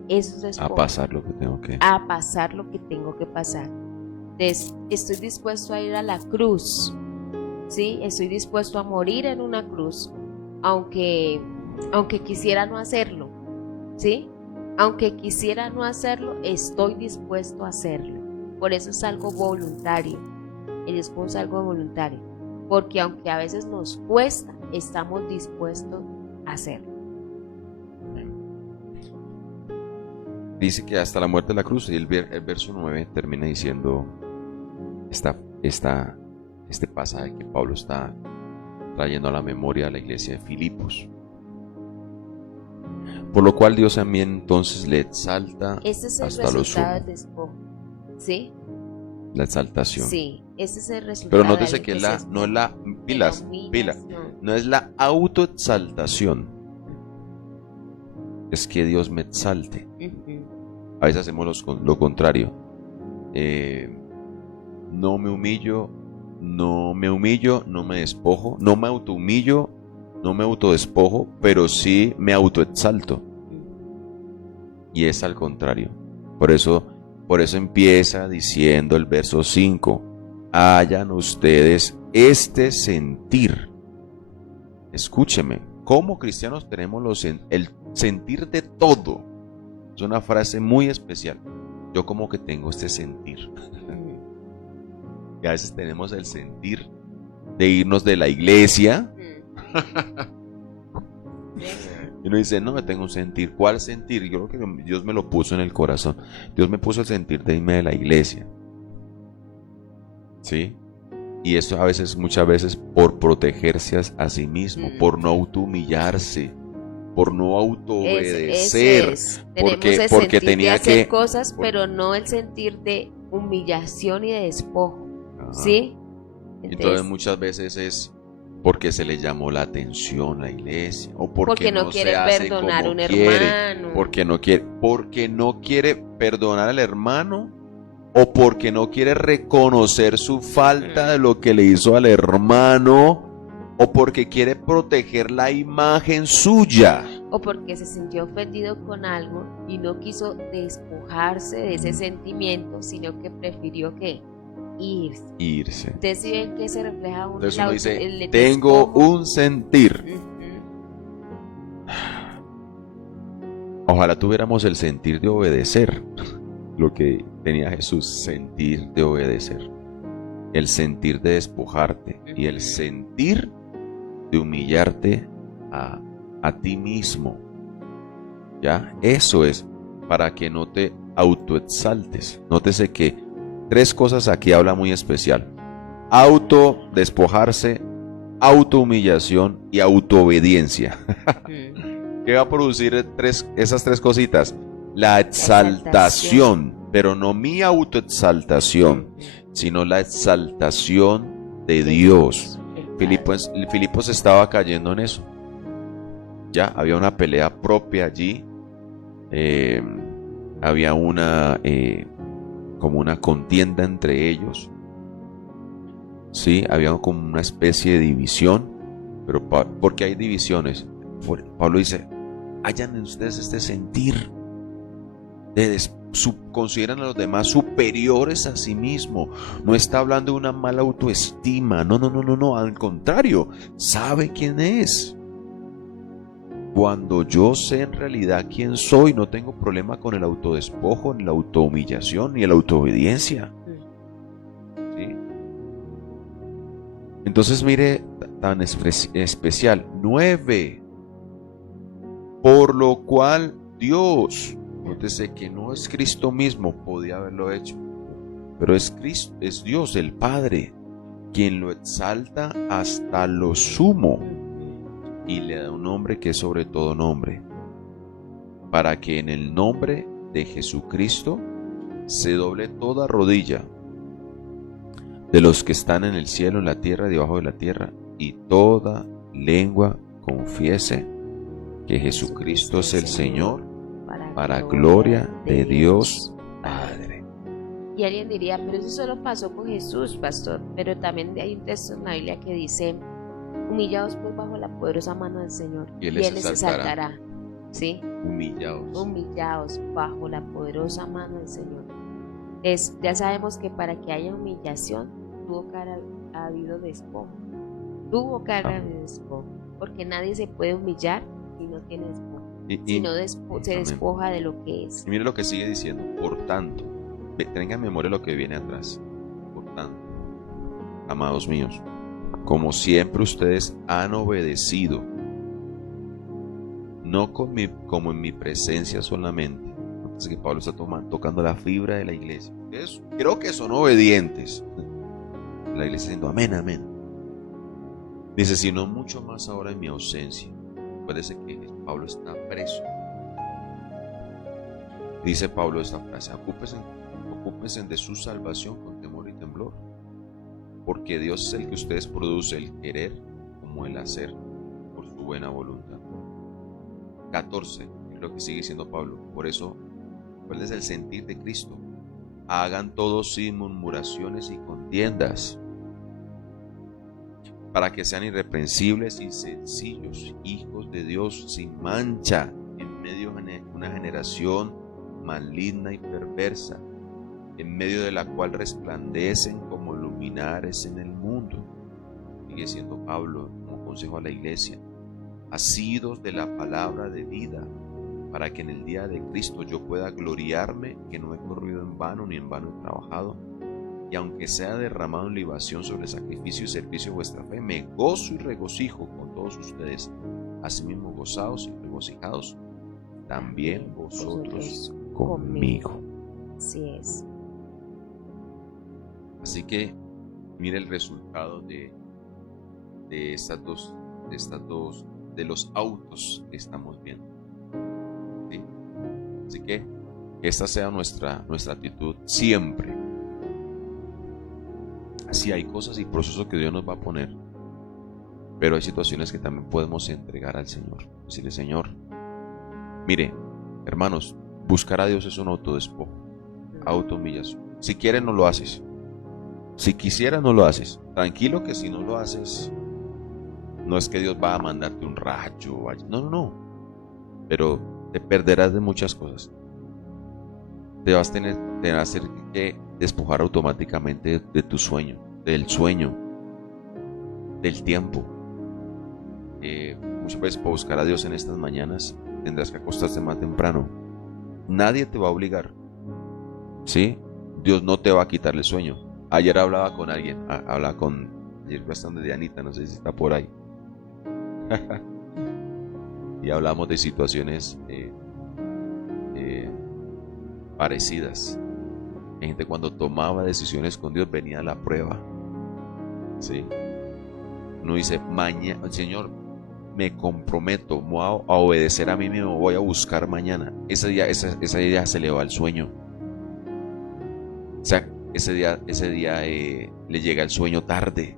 Eso es despojo. A pasar lo que tengo que. A pasar lo que tengo que pasar. Estoy dispuesto a ir a la cruz. ¿Sí? Estoy dispuesto a morir en una cruz, aunque quisiera no hacerlo. ¿Sí? Aunque quisiera no hacerlo, estoy dispuesto a hacerlo. Por eso es algo voluntario. El despojo es algo voluntario. Porque aunque a veces nos cuesta, estamos dispuestos a hacerlo. Dice que hasta la muerte de la cruz, y el verso 9 termina diciendo este pasaje que Pablo está trayendo a la memoria a la iglesia de Filipos. Por lo cual Dios también entonces le exalta Ese es el hasta lo resultado del sumo. despojo. ¿Sí? La exaltación. Sí, ese es el resultado. Pero de nótese alguien que se no despoja. es la pilas, no es la autoexaltación, es que Dios me exalte. A veces hacemos lo contrario. No me humillo, no me despojo, no me autohumillo, no me autodespojo, pero sí me autoexalto. Y es al contrario. Por eso empieza diciendo el verso 5: hayan ustedes este sentir. Escúcheme, como cristianos tenemos el sentir de todo. Es una frase muy especial. Yo como que tengo este sentir. Y a veces tenemos el sentir de irnos de la iglesia. Y uno dice, no, me tengo un sentir. ¿Cuál sentir? Yo creo que Dios me lo puso en el corazón. Dios me puso el sentir de irme de la iglesia. ¿Sí? Y esto a veces, muchas veces, por protegerse a sí mismo, por no autohumillarse, por no autoobedecer. Porque tenía de hacer que cosas, pero no el sentir de humillación y de despojo. ¿Sí? Entonces muchas veces es porque se le llamó la atención a la iglesia, o porque no quiere se hace perdonar a un quiere, hermano, porque no quiere perdonar al hermano, o porque no quiere reconocer su falta de lo que le hizo al hermano, o porque quiere proteger la imagen suya, o porque se sintió ofendido con algo y no quiso despojarse de ese sentimiento, sino que prefirió que irse. Ustedes sí ven que se refleja entonces uno dice, tengo un sentir. Ojalá tuviéramos el sentir de obedecer lo que tenía Jesús, sentir de obedecer, el sentir de despojarte y el sentir de humillarte a ti mismo. ¿Ya? Eso es para que no te autoexaltes. Nótese que 3 cosas aquí habla muy especial: autodespojarse, autohumillación y autoobediencia. ¿Qué va a producir esas 3 cositas? La exaltación, pero no mi autoexaltación, sino la exaltación de Dios. Filipos estaba cayendo en eso. Ya había una pelea propia allí. Había como una contienda entre ellos. Sí, había como una especie de división. Pero ¿por qué hay divisiones? Pablo dice, hayan en ustedes este sentir consideran a los demás superiores a sí mismo. No está hablando de una mala autoestima. No, al contrario, sabe quién es. Cuando yo sé en realidad quién soy, no tengo problema con el autodespojo, ni la autohumillación, ni la autoobediencia. ¿Sí? Entonces mire, tan especial. 9. Por lo cual Dios, nótese que no es Cristo mismo, podía haberlo hecho, pero es Cristo, es Dios el Padre, quien lo exalta hasta lo sumo y le da un nombre que es sobre todo nombre, para que en el nombre de Jesucristo se doble toda rodilla de los que están en el cielo, en la tierra y debajo de la tierra, y toda lengua confiese que Jesucristo es el Señor, para gloria de Dios Padre. Y alguien diría, pero eso solo pasó con Jesús, pastor. Pero también hay un texto en la Biblia que dice, humillaos pues bajo la poderosa mano del Señor, y Él les exaltará. ¿Sí? Humillaos bajo la poderosa mano del Señor. Ya sabemos que para que haya humillación tuvo que haber habido despojo. Porque nadie se puede humillar si no tiene despojo. Si no se despoja de lo que es. Y mire lo que sigue diciendo. Por tanto, tengan en memoria lo que viene atrás. Por tanto, amados míos, como siempre ustedes han obedecido, no como en mi presencia solamente. Entonces que Pablo está tocando la fibra de la iglesia. Creo que son obedientes. La iglesia diciendo amén, amén. Dice, sino mucho más ahora en mi ausencia. Parece que Pablo está preso. Dice Pablo esta frase: ocúpense de su salvación con temor y temblor, porque Dios es el que ustedes produce el querer como el hacer por su buena voluntad. 14, es lo que sigue diciendo Pablo. Por eso, ¿cuál es el sentir de Cristo? Hagan todo sin murmuraciones y contiendas, para que sean irreprensibles y sencillos, hijos de Dios sin mancha, en medio de una generación maligna y perversa, en medio de la cual resplandecen como luminares en el mundo. Sigue siendo Pablo como consejo a la iglesia: asidos de la palabra de vida, para que en el día de Cristo yo pueda gloriarme que no he corrido en vano ni en vano he trabajado. Y aunque sea derramado en libación sobre sacrificio y servicio de vuestra fe, me gozo y regocijo con todos ustedes. Asimismo, gozaos y regocijados también vosotros conmigo. Así es. Así que mire el resultado de los autos que estamos viendo. ¿Sí? Así que esta sea nuestra actitud siempre. Sí, hay cosas y procesos que Dios nos va a poner, pero hay situaciones que también podemos entregar al Señor. Decirle: Señor, mire, hermanos, buscar a Dios es un autodespojo, autohumillación. Si quieres, no lo haces. Si quisieras, no lo haces. Tranquilo, que si no lo haces, no es que Dios va a mandarte un rayo. No. Pero te perderás de muchas cosas. Te vas a tener que despojar automáticamente de tu sueño, del sueño, del tiempo. Muchas veces, para buscar a Dios en estas mañanas, tendrás que acostarte más temprano. Nadie te va a obligar, ¿sí? Dios no te va a quitar el sueño. Ayer hablaba con alguien, ayer bastante de Anita, no sé si está por ahí. Y hablamos de situaciones parecidas. La gente, cuando tomaba decisiones con Dios, venía la prueba. ¿Sí? Uno dice: mañana, Señor, me comprometo, voy a obedecer a mí mismo, voy a buscar mañana. Ese día se le va el sueño. O sea, ese día le llega el sueño tarde.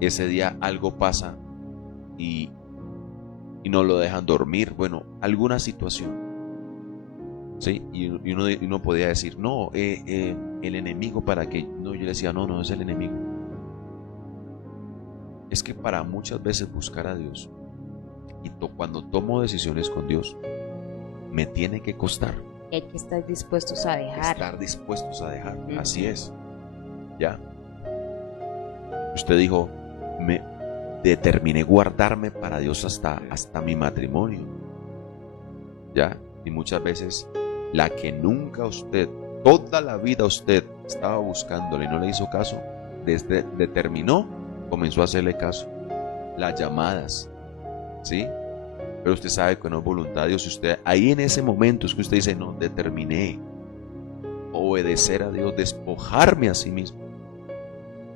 Ese día algo pasa y no lo dejan dormir. Bueno, alguna situación. ¿Sí? Y uno podía decir: no, el enemigo, para que. No, yo le decía: no es el enemigo. Es que para muchas veces buscar a Dios, y cuando tomo decisiones con Dios, me tiene que costar. Hay que estar dispuestos a dejar. Así es. ¿Ya? Usted dijo: me determiné guardarme para Dios hasta mi matrimonio. ¿Ya? Y muchas veces, la que nunca toda la vida usted estaba buscándole y no le hizo caso, comenzó a hacerle caso. Las llamadas, ¿sí? Pero usted sabe que no es voluntad de Dios. Usted, ahí en ese momento es que usted dice: no, determiné obedecer a Dios, despojarme a sí mismo.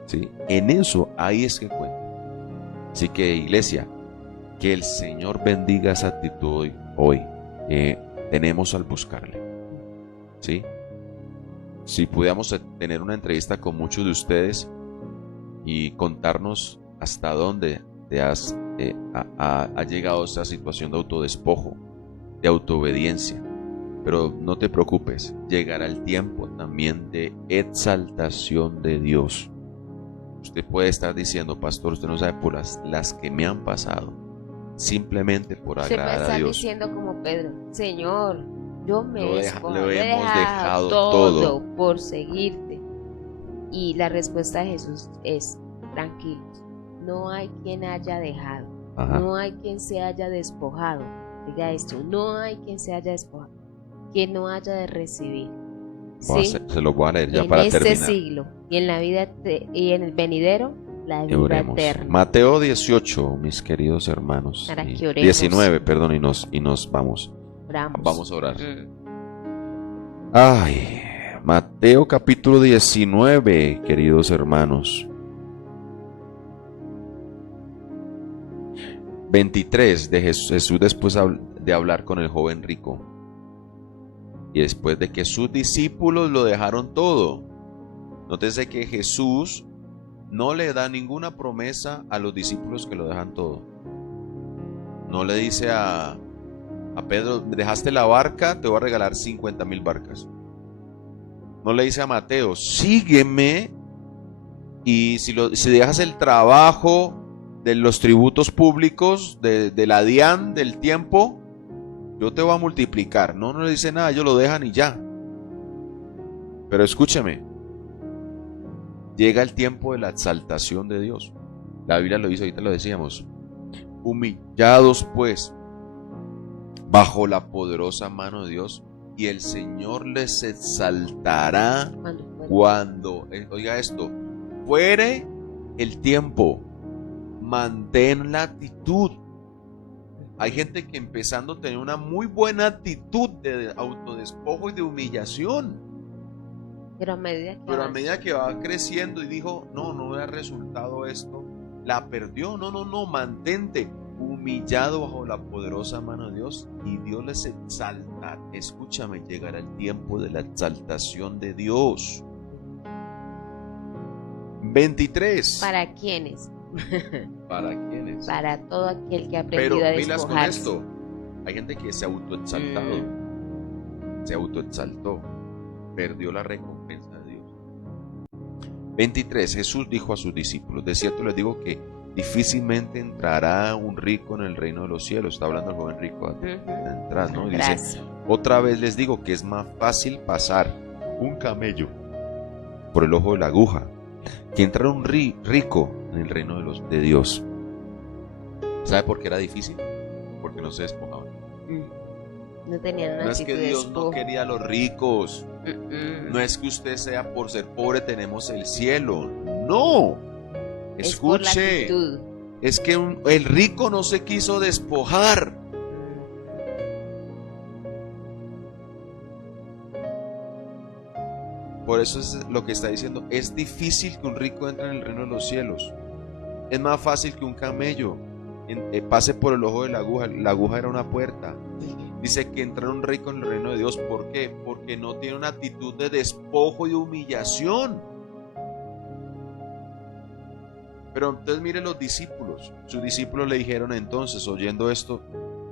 ¿Sí? En eso, ahí es que cuenta. Así que, iglesia, que el Señor bendiga esa actitud hoy. Tenemos al buscarle. ¿Sí? Si pudiéramos tener una entrevista con muchos de ustedes y contarnos hasta dónde ha llegado esa situación de autodespojo, de autoobediencia. Pero no te preocupes, llegará el tiempo también de exaltación de Dios. Usted puede estar diciendo: pastor, usted no sabe por las que me han pasado, simplemente por agradar a Dios. Usted diciendo como Pedro: Señor, yo lo hemos dejado todo por seguirte. Y la respuesta de Jesús es: tranquilos, no hay quien haya dejado. Ajá. No hay quien se haya despojado. Diga esto: no hay quien se haya despojado, quien no haya de recibir. ¿Sí? Se lo voy a leer ya para terminar. En este siglo y en la vida y en el venidero, la vida eterna. Mateo 18, mis queridos hermanos. Para que oremos. 19, perdón, y nos vamos. Vamos a orar. Ay, Mateo capítulo 19, queridos hermanos. 23 de Jesús después de hablar con el joven rico. y después de que sus discípulos lo dejaron todo. Nótese que Jesús no le da ninguna promesa a los discípulos que lo dejan todo. No le dice a Pedro, dejaste la barca, te voy a regalar 50,000 barcas. No le dice a Mateo, sígueme, y si dejas el trabajo de los tributos públicos, de la DIAN, del tiempo, yo te voy a multiplicar. No le dice nada, ellos lo dejan y ya. Pero escúcheme, llega el tiempo de la exaltación de Dios. La Biblia lo dice, ahorita lo decíamos. Humillados pues bajo la poderosa mano de Dios, y el Señor les exaltará cuando, oiga esto, fuere el tiempo. Mantén la actitud. Hay gente que empezando a tener una muy buena actitud de autodespojo y de humillación, pero a medida que va creciendo y dijo, no me da resultado esto, la perdió. No, mantente humillado bajo la poderosa mano de Dios, y Dios les exalta. Escúchame, llegará el tiempo de la exaltación de Dios. 23. ¿Para quiénes? ¿Para quiénes? Para todo aquel que ha aprendido a despojarse. Con esto, hay gente que se autoexaltado, se autoexaltó, perdió la recompensa de Dios. 23. Jesús dijo a sus discípulos, de cierto les digo que difícilmente entrará un rico en el reino de los cielos. Está hablando el joven rico atrás, ¿no? Dice, otra vez les digo que es más fácil pasar un camello por el ojo de la aguja que entrar un rico en el reino de Dios. ¿Sabe por qué era difícil? Porque no se despojaban. No tenían una No es que Dios no quería a los ricos. No es que usted sea por ser pobre tenemos el cielo. No. Escuche. Es que el rico no se quiso despojar. Por eso es lo que está diciendo. Es difícil que un rico entre en el reino de los cielos. Es más fácil que un camello pase por el ojo de la aguja. La aguja era una puerta. Dice que entrar un rico en el reino de Dios. ¿Por qué? Porque no tiene una actitud de despojo y de humillación. Pero entonces mire los discípulos. Sus discípulos le dijeron entonces, oyendo esto,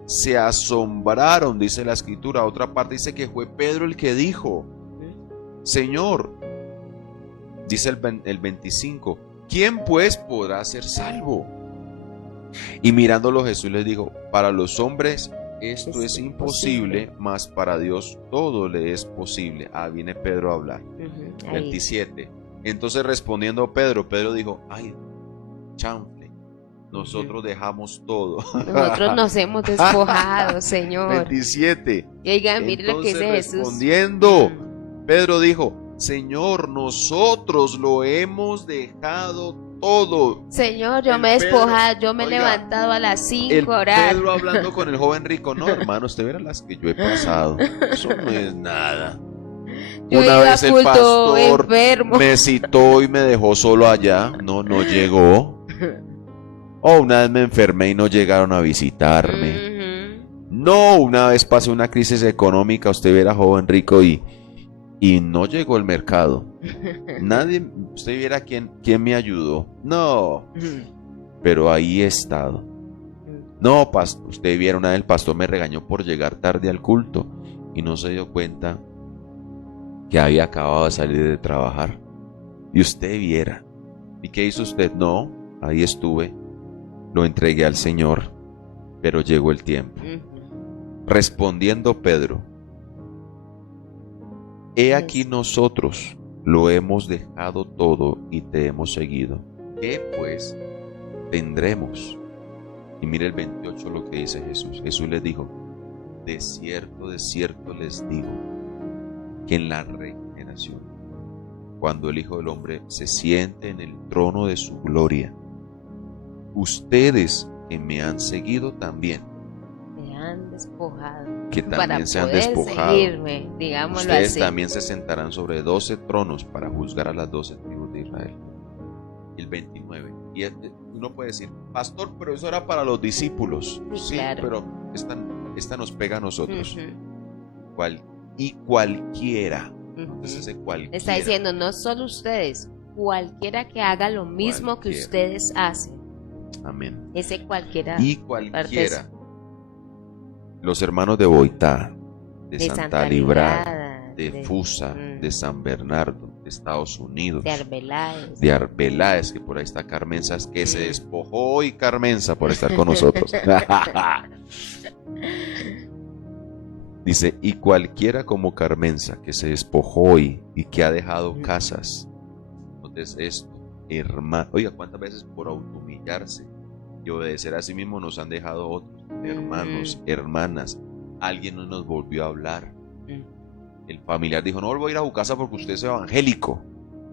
se asombraron, dice la escritura. Otra parte dice que fue Pedro el que dijo, Señor, dice el 25, ¿quién pues podrá ser salvo? Y mirándolo Jesús les dijo, para los hombres esto es imposible, mas para Dios todo le es posible. Viene Pedro a hablar. 27. Entonces respondiendo Pedro dijo, ay, chanfle, nosotros dejamos todo. Nosotros nos hemos despojado, Señor. 27. Y oigan, mire lo que dice Jesús. Respondiendo, Pedro dijo, Señor, nosotros lo hemos dejado todo. Señor, yo me he despojado, yo me he levantado a las 5 a orar. Pedro hablando con el joven rico, no, hermano, usted verá las que yo he pasado. Eso no es nada. Yo una vez el pastor enfermo. Me citó y me dejó solo allá. No llegó. Una vez me enfermé y no llegaron a visitarme. No, una vez pasé una crisis económica, usted viera joven rico y no llegó el mercado. Nadie, usted viera quién me ayudó. No, pero ahí he estado. No, usted viera, una vez el pastor me regañó por llegar tarde al culto y no se dio cuenta que había acabado de salir de trabajar. Y usted viera. ¿Y qué hizo usted? No, ahí estuve, lo entregué al Señor, pero llegó el tiempo. Respondiendo Pedro, he aquí nosotros lo hemos dejado todo y te hemos seguido. ¿Qué pues tendremos? Y mire el 28 lo que dice Jesús. Jesús les dijo, de cierto les digo, que en la regeneración, cuando el Hijo del Hombre se siente en el trono de su gloria, ustedes que me han seguido también, me han despojado, que también se han despojado, seguirme, digámoslo ustedes así. también se sentarán sobre 12 tronos para juzgar a las 12 tribus de Israel. El 29. Y uno puede decir, pastor, pero eso era para los discípulos. Sí, claro. pero esta nos pega a nosotros. ¿Cuál? y cualquiera. Entonces ese cualquiera. Está diciendo, no solo ustedes, cualquiera que haga lo mismo que ustedes hacen. Amén. Ese cualquiera. Y cualquiera. Los hermanos de Boitá, de Santa Librada, de Fusa, de San Bernardo, de Estados Unidos, de Arbeláez, que por ahí está Carmenza, que se despojó hoy Carmenza por estar con nosotros. Dice, y cualquiera como Carmenza que se despojó hoy y que ha dejado casas. Entonces esto, hermano, oiga, ¿cuántas veces por autohumillarse y obedecer a sí mismo nos han dejado otros hermanos, hermanas? Alguien no nos volvió a hablar. El familiar dijo, no vuelvo a ir a su casa porque usted es evangélico.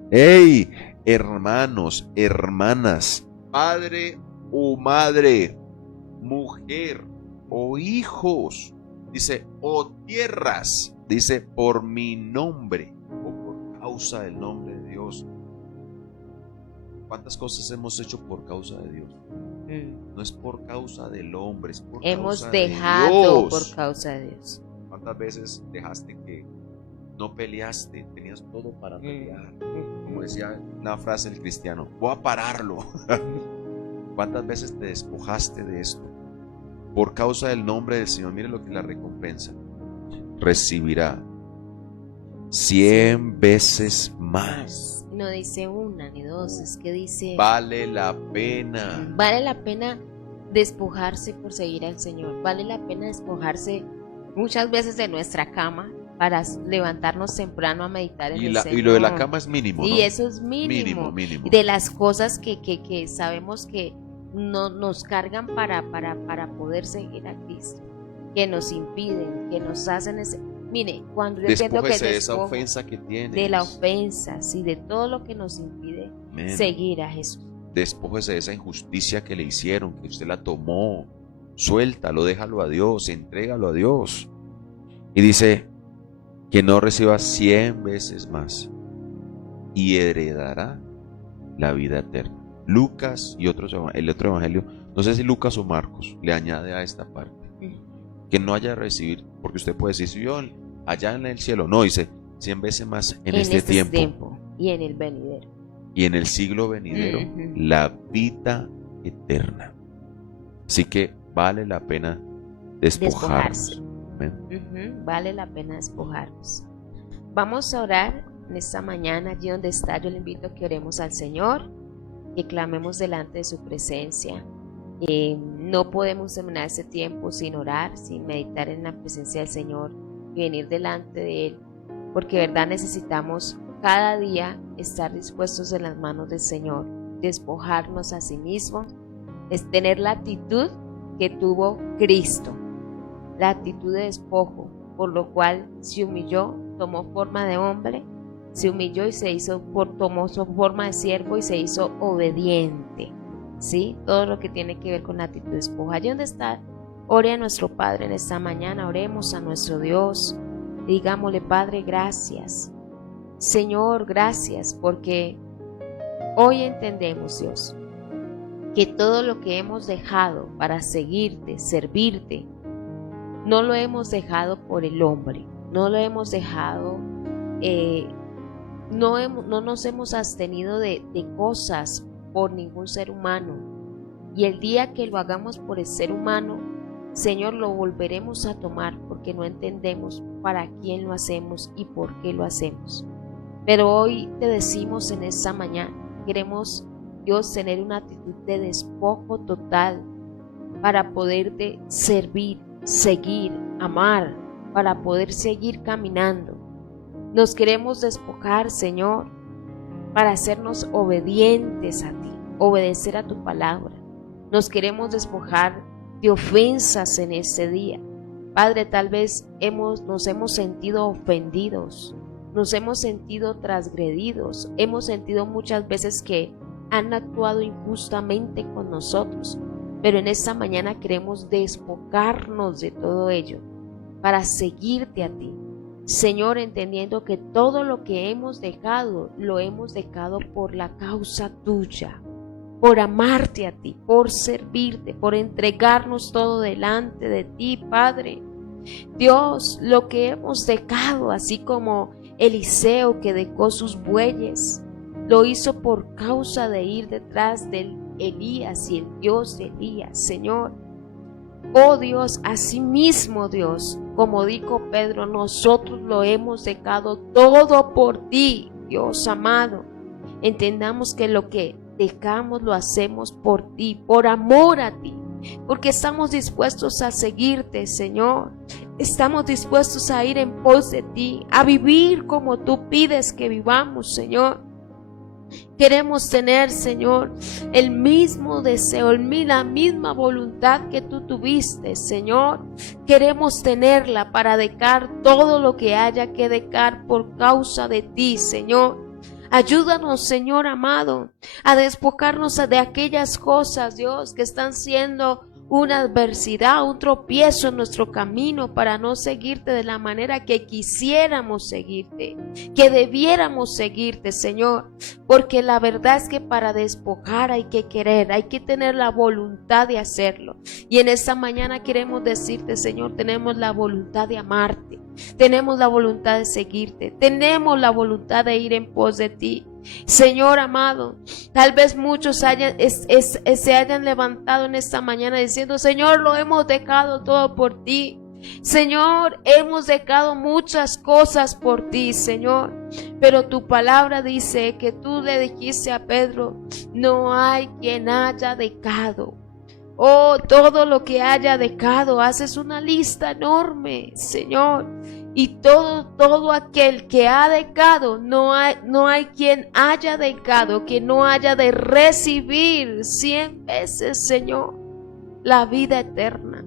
¡Ey! Hermanos, hermanas, padre o madre, mujer o hijos, dice, o tierras, dice, por mi nombre o por causa del nombre de Dios. ¿Cuántas cosas hemos hecho por causa de Dios? No es por causa del hombre, es por causa de Dios. Hemos dejado por causa de Dios. ¿Cuántas veces dejaste que no peleaste? Tenías todo para pelear. Como decía una frase del cristiano, voy a pararlo. ¿Cuántas veces te despojaste de esto? Por causa del nombre del Señor, mire lo que la recompensa. Recibirá 100 veces más. No dice una ni dos, es que dice... Vale la pena. Vale la pena despojarse por seguir al Señor. Vale la pena despojarse muchas veces de nuestra cama para levantarnos temprano a meditar en el Señor. Y lo de la cama es mínimo, ¿no? Y eso es mínimo. Mínimo. De las cosas que sabemos que no nos cargan para poder seguir a Cristo, que nos impiden, que nos hacen ese... Mire, cuando yo entiendo que de esa ofensa que tienes, de la ofensa, sí, de todo lo que nos impide seguir a Jesús. Despójese de esa injusticia que le hicieron, que usted la tomó, suéltalo, déjalo a Dios, entrégalo a Dios. Y dice que no reciba 100 veces más y heredará la vida eterna. Lucas y el otro evangelio, no sé si Lucas o Marcos, le añade a esta parte, que no haya recibido, porque usted puede decir, si yo allá en el cielo, no, dice 100 veces más en este tiempo y en el venidero y en el siglo venidero, la vida eterna. Así que vale la pena despojarnos. Vale la pena despojarnos. Vamos a orar en esta mañana. Allí donde está, yo le invito a que oremos al Señor, que clamemos delante de su presencia. No podemos terminar este tiempo sin orar, sin meditar en la presencia del Señor y venir delante de Él, porque de verdad necesitamos cada día estar dispuestos en las manos del Señor, despojarnos a sí mismo, es tener la actitud que tuvo Cristo, la actitud de despojo, por lo cual se humilló, tomó forma de hombre, se humilló y tomó su forma de siervo y se hizo obediente. ¿Sí? Todo lo que tiene que ver con la actitud de despojo. Allí donde está, ore a nuestro Padre en esta mañana, oremos a nuestro Dios, digámosle: Padre, gracias, Señor, gracias, porque hoy entendemos, Dios, que todo lo que hemos dejado para seguirte, servirte, no lo hemos dejado por el hombre, no lo hemos dejado, no nos hemos abstenido de cosas por ningún ser humano, y el día que lo hagamos por el ser humano, Señor, lo volveremos a tomar porque no entendemos para quién lo hacemos y por qué lo hacemos. Pero hoy te decimos en esta mañana, queremos, Dios, tener una actitud de despojo total para poderte servir, seguir, amar, para poder seguir caminando. Nos queremos despojar, Señor, para hacernos obedientes a ti, obedecer a tu palabra. Nos queremos despojar de ofensas en este día. Padre, tal vez nos hemos sentido ofendidos, nos hemos sentido transgredidos, hemos sentido muchas veces que han actuado injustamente con nosotros, pero en esta mañana queremos despojarnos de todo ello para seguirte a ti, Señor, entendiendo que todo lo que hemos dejado, lo hemos dejado por la causa tuya, por amarte a ti, por servirte, por entregarnos todo delante de ti, Padre. Dios, lo que hemos dejado, así como Eliseo que dejó sus bueyes, lo hizo por causa de ir detrás del Elías y el Dios de Elías, Señor. Oh Dios, asimismo Dios, como dijo Pedro, nosotros lo hemos dejado todo por ti, Dios amado. Entendamos que lo que dejamos lo hacemos por ti, por amor a ti, porque estamos dispuestos a seguirte, Señor. Estamos dispuestos a ir en pos de ti, a vivir como tú pides que vivamos, Señor. Queremos tener, Señor, el mismo deseo, la misma voluntad que tú tuviste, Señor. Queremos tenerla para dejar todo lo que haya que dejar por causa de ti, Señor. Ayúdanos, Señor amado, a despojarnos de aquellas cosas, Dios, que están siendo una adversidad, un tropiezo en nuestro camino para no seguirte de la manera que quisiéramos seguirte, que debiéramos seguirte, Señor, porque la verdad es que para despojar hay que querer, hay que tener la voluntad de hacerlo. Y en esta mañana queremos decirte, Señor, tenemos la voluntad de amarte, tenemos la voluntad de seguirte, tenemos la voluntad de ir en pos de ti. Señor amado, tal vez muchos se hayan levantado en esta mañana diciendo, Señor, lo hemos dejado todo por ti. Señor, hemos dejado muchas cosas por ti, Señor. Pero tu palabra dice que tú le dijiste a Pedro, no hay quien haya dejado. Oh, todo lo que haya dejado, haces una lista enorme, Señor. Y todo aquel que ha dejado, no hay quien haya dejado, que no haya de recibir 100 veces, Señor, la vida eterna.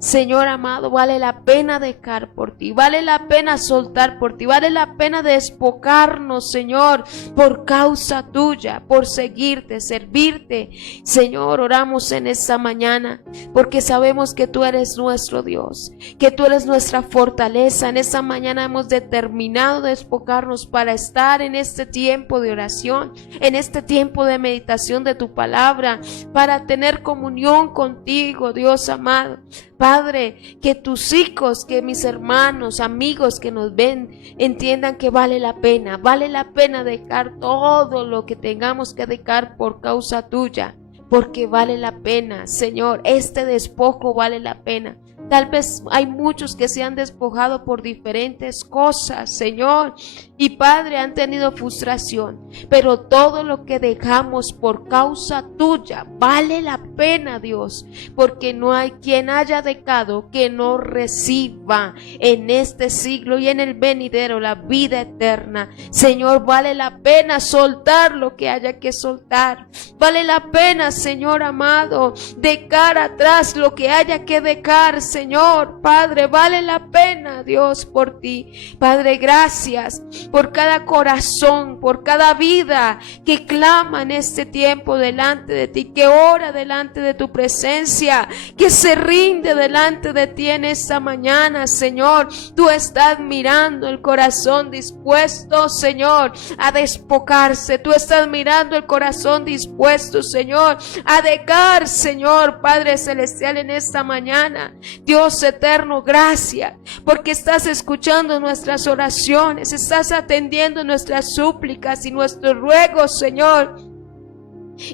Señor amado, vale la pena dejar por ti, vale la pena soltar por ti, vale la pena despojarnos, Señor, por causa tuya, por seguirte, servirte. Señor, oramos en esta mañana porque sabemos que tú eres nuestro Dios, que tú eres nuestra fortaleza. En esta mañana hemos determinado despojarnos para estar en este tiempo de oración, en este tiempo de meditación de tu palabra, para tener comunión contigo, Dios amado. Padre, que tus hijos, que mis hermanos, amigos que nos ven, entiendan que vale la pena dejar todo lo que tengamos que dejar por causa tuya, porque vale la pena, Señor, este despojo vale la pena. Tal vez hay muchos que se han despojado por diferentes cosas, Señor, y Padre, han tenido frustración, pero todo lo que dejamos por causa tuya vale la pena, Dios, porque no hay quien haya dejado que no reciba en este siglo y en el venidero la vida eterna. Señor, vale la pena soltar lo que haya que soltar, vale la pena, Señor amado, dejar atrás lo que haya que dejar, Señor. Padre, vale la pena, Dios, por ti. Padre, gracias por cada corazón, por cada vida que clama en este tiempo delante de ti, que ora delante de tu presencia, que se rinde delante de ti en esta mañana, Señor. Tú estás mirando el corazón dispuesto, Señor, a despojarse. Tú estás mirando el corazón dispuesto, Señor, a dejar, Señor, Padre celestial, en esta mañana. Dios eterno, gracias, porque estás escuchando nuestras oraciones, estás atendiendo nuestras súplicas y nuestros ruegos, Señor.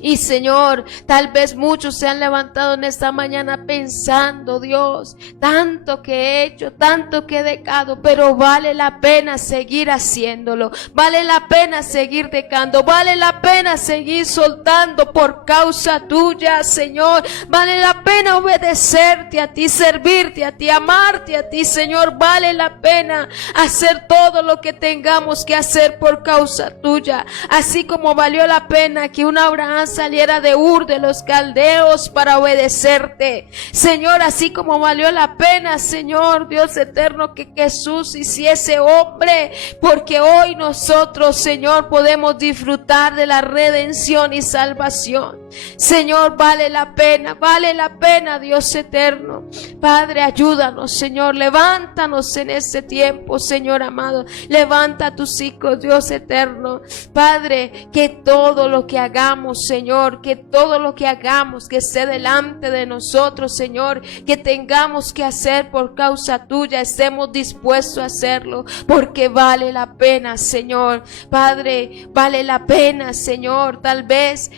Y Señor, tal vez muchos se han levantado en esta mañana pensando, Dios, tanto que he hecho, tanto que he dejado, pero vale la pena seguir haciéndolo, vale la pena seguir dejando, vale la pena seguir soltando por causa tuya, Señor. Vale la pena obedecerte a ti, servirte a ti, amarte a ti, Señor. Vale la pena hacer todo lo que tengamos que hacer por causa tuya, así como valió la pena que un Abraham saliera de Ur de los Caldeos para obedecerte, Señor, así como valió la pena, Señor Dios eterno, que Jesús hiciese hombre, porque hoy nosotros, Señor, podemos disfrutar de la redención y salvación. Señor, vale la pena, Dios eterno. Padre, ayúdanos, Señor, levántanos en este tiempo, Señor amado. Levanta a tus hijos, Dios eterno. Padre, que todo lo que hagamos, Señor, que todo lo que hagamos, que esté delante de nosotros, Señor, que tengamos que hacer por causa tuya, estemos dispuestos a hacerlo, porque vale la pena, Señor. Padre, vale la pena, Señor, tal vez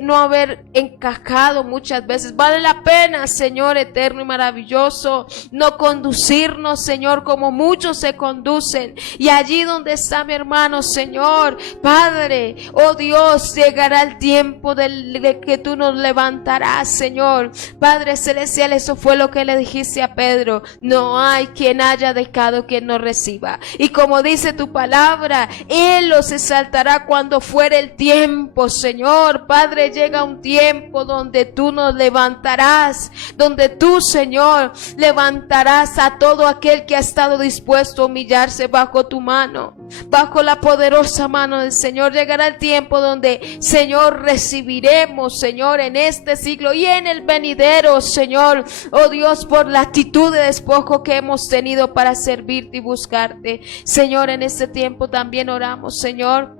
no haber encajado muchas veces. Vale la pena, Señor eterno y maravilloso, no conducirnos, Señor, como muchos se conducen. Y allí donde está mi hermano, Señor, Padre, oh Dios, llegará el tiempo de que tú nos levantarás, Señor. Padre celestial, eso fue lo que le dijiste a Pedro: no hay quien haya dejado que no reciba. Y como dice tu palabra, Él los exaltará cuando fuere el tiempo, Señor. Padre, llega un tiempo donde tú nos levantarás, donde tú, Señor, levantarás a todo aquel que ha estado dispuesto a humillarse bajo tu mano, bajo la poderosa mano del Señor. Llegará el tiempo donde, Señor, recibiremos, Señor, en este siglo y en el venidero, Señor, oh Dios, por la actitud de despojo que hemos tenido para servirte y buscarte. Señor, en este tiempo también oramos, Señor,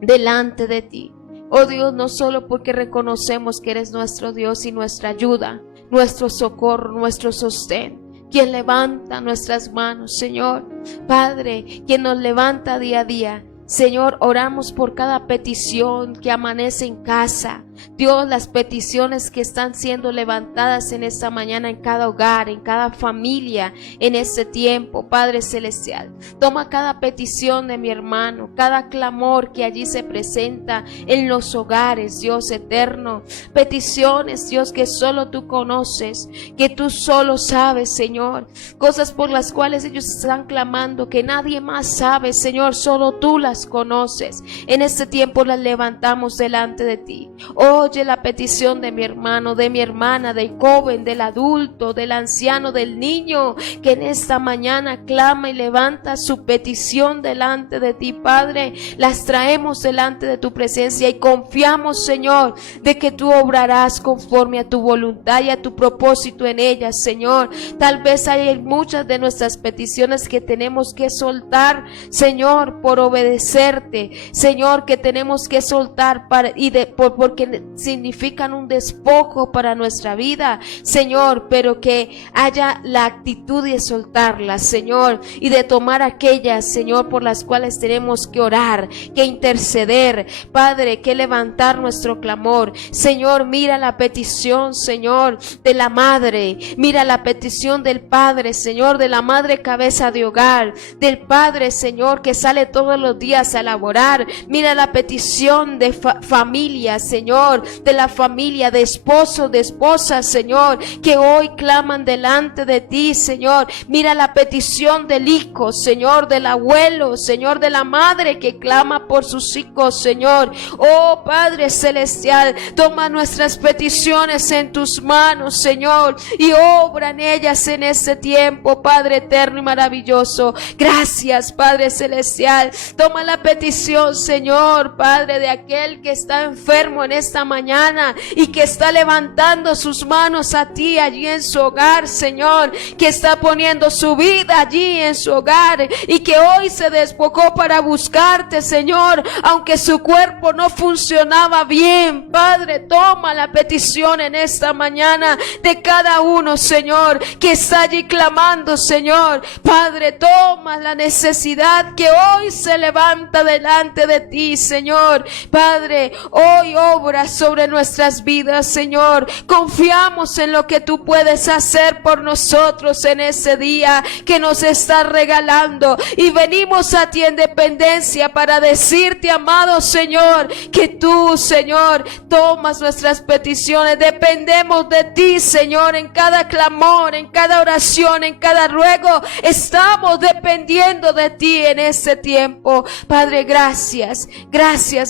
delante de ti. Oh Dios, no solo porque reconocemos que eres nuestro Dios y nuestra ayuda, nuestro socorro, nuestro sostén, quien levanta nuestras manos, Señor. Padre, quien nos levanta día a día. Señor, oramos por cada petición que amanece en casa. Dios, las peticiones que están siendo levantadas en esta mañana en cada hogar, en cada familia, en este tiempo, Padre celestial. Toma cada petición de mi hermano, cada clamor que allí se presenta en los hogares, Dios eterno. Peticiones, Dios, que solo tú conoces, que tú solo sabes, Señor. Cosas por las cuales ellos están clamando, que nadie más sabe, Señor, solo tú las conoces. En este tiempo las levantamos delante de ti. Oye la petición de mi hermano, de mi hermana, del joven, del adulto, del anciano, del niño, que en esta mañana clama y levanta su petición delante de ti, Padre. Las traemos delante de tu presencia y confiamos, Señor, de que tú obrarás conforme a tu voluntad y a tu propósito en ellas, Señor. Tal vez hay muchas de nuestras peticiones que tenemos que soltar, Señor, por obedecerte, Señor, que tenemos que soltar porque significan un despojo para nuestra vida, Señor, pero que haya la actitud de soltarlas, Señor, y de tomar aquellas, Señor, por las cuales tenemos que orar, que interceder, Padre, que levantar nuestro clamor. Señor, mira la petición, Señor, de la madre, mira la petición del padre, Señor, de la madre cabeza de hogar, del padre, Señor, que sale todos los días a laborar. Mira la petición de familia, Señor, de la familia, de esposos, de esposas, Señor, que hoy claman delante de ti, Señor. Mira la petición del hijo, Señor, del abuelo, Señor, de la madre que clama por sus hijos, Señor. Oh Padre celestial, toma nuestras peticiones en tus manos, Señor, y obra en ellas en este tiempo, Padre eterno y maravilloso. Gracias, Padre celestial. Toma la petición, Señor, Padre, de aquel que está enfermo en esta mañana y que está levantando sus manos a ti allí en su hogar, Señor, que está poniendo su vida allí en su hogar y que hoy se despojó para buscarte, Señor, aunque su cuerpo no funcionaba bien. Padre, toma la petición en esta mañana de cada uno, Señor, que está allí clamando, Señor. Padre, toma la necesidad que hoy se levanta delante de ti, Señor. Padre, hoy obra sobre nuestras vidas, Señor. Confiamos en lo que tú puedes hacer por nosotros en ese día que nos estás regalando, y venimos a ti en dependencia para decirte, amado Señor, que tú, Señor, tomas nuestras peticiones. Dependemos de ti, Señor, en cada clamor, en cada oración, en cada ruego. Estamos dependiendo de ti en este tiempo. Padre, gracias,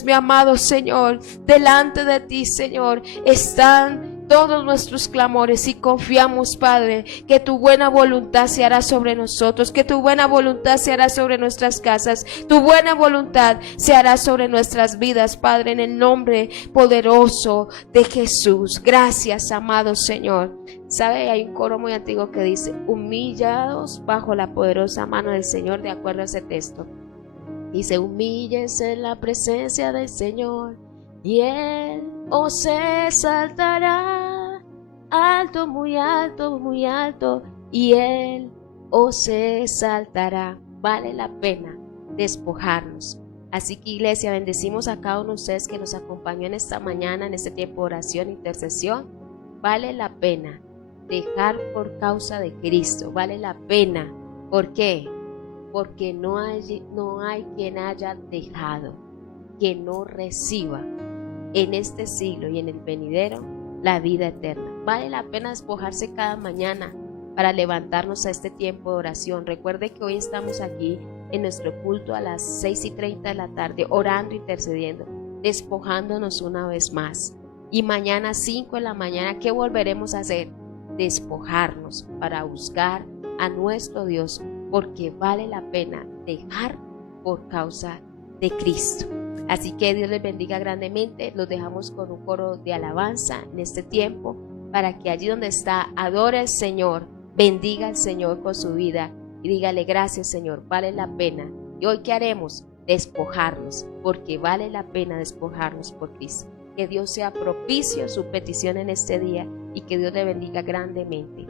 mi amado Señor. Delante de ti, Señor, están todos nuestros clamores y confiamos, Padre, que tu buena voluntad se hará sobre nosotros, que tu buena voluntad se hará sobre nuestras casas, tu buena voluntad se hará sobre nuestras vidas, Padre, en el nombre poderoso de Jesús. Gracias, amado Señor. ¿Sabe? Hay un coro muy antiguo que dice: humillados bajo la poderosa mano del Señor, de acuerdo a ese texto. Dice: humíllense en la presencia del Señor y Él os exaltará alto, muy alto, y Él os exaltará. Vale la pena despojarnos. Así que, iglesia, bendecimos a cada uno de ustedes que nos acompañó en esta mañana, en este tiempo de oración e intercesión. Vale la pena dejar por causa de Cristo. Vale la pena. ¿Por qué? Porque no hay quien haya dejado que no reciba en este siglo y en el venidero la vida eterna. Vale la pena despojarse cada mañana para levantarnos a este tiempo de oración. Recuerde que hoy estamos aquí en nuestro culto a las 6:30 de la tarde, orando, intercediendo, despojándonos una vez más. Y mañana 5 de la mañana, ¿qué volveremos a hacer? Despojarnos para buscar a nuestro Dios, porque vale la pena dejar por causa de Cristo. Así que Dios les bendiga grandemente. Los dejamos con un coro de alabanza en este tiempo, para que allí donde está, adore al Señor, bendiga al Señor con su vida y dígale: gracias, Señor, vale la pena. Y hoy, ¿qué haremos? Despojarnos, porque vale la pena despojarnos por Cristo. Que Dios sea propicio a su petición en este día y que Dios le bendiga grandemente.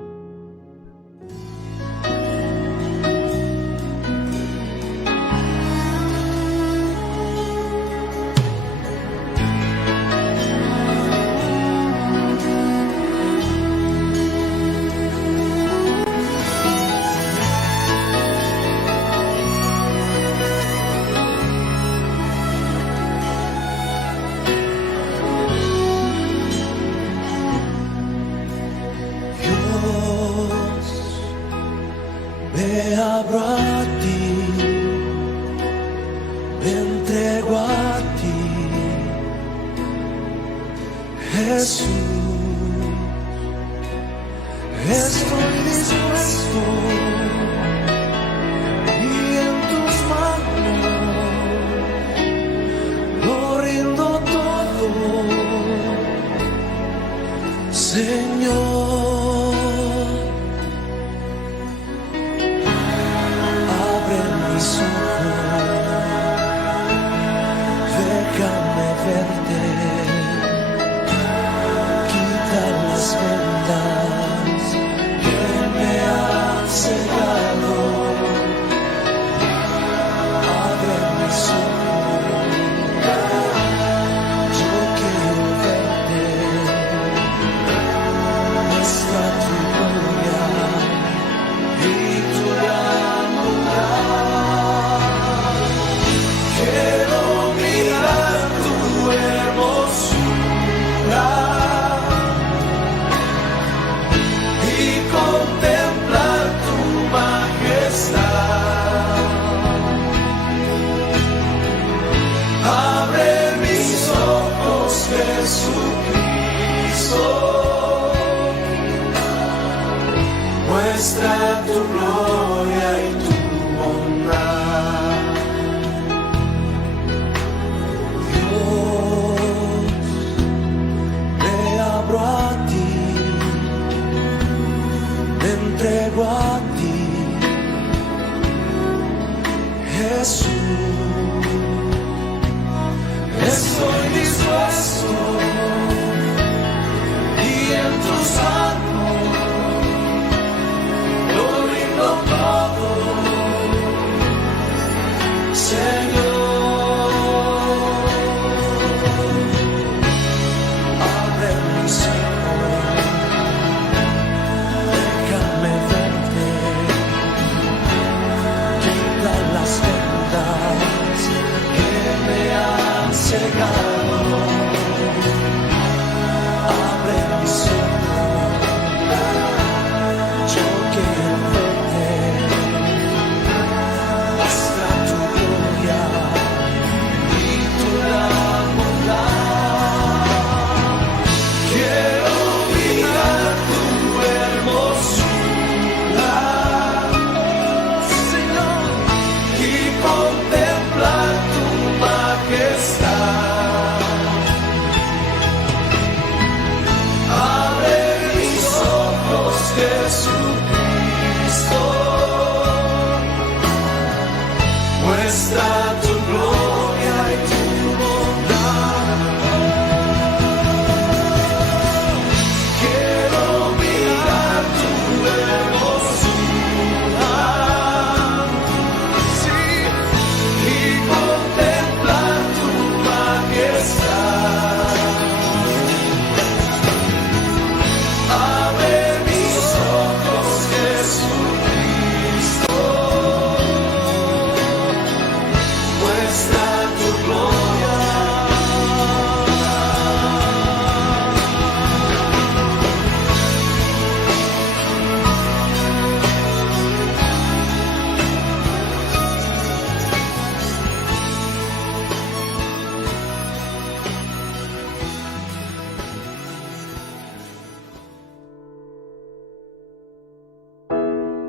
Muestra tu gloria y tu bondad. Dios, me abro a ti, me entrego a ti, Jesús. Estoy dispuesto y en tus manos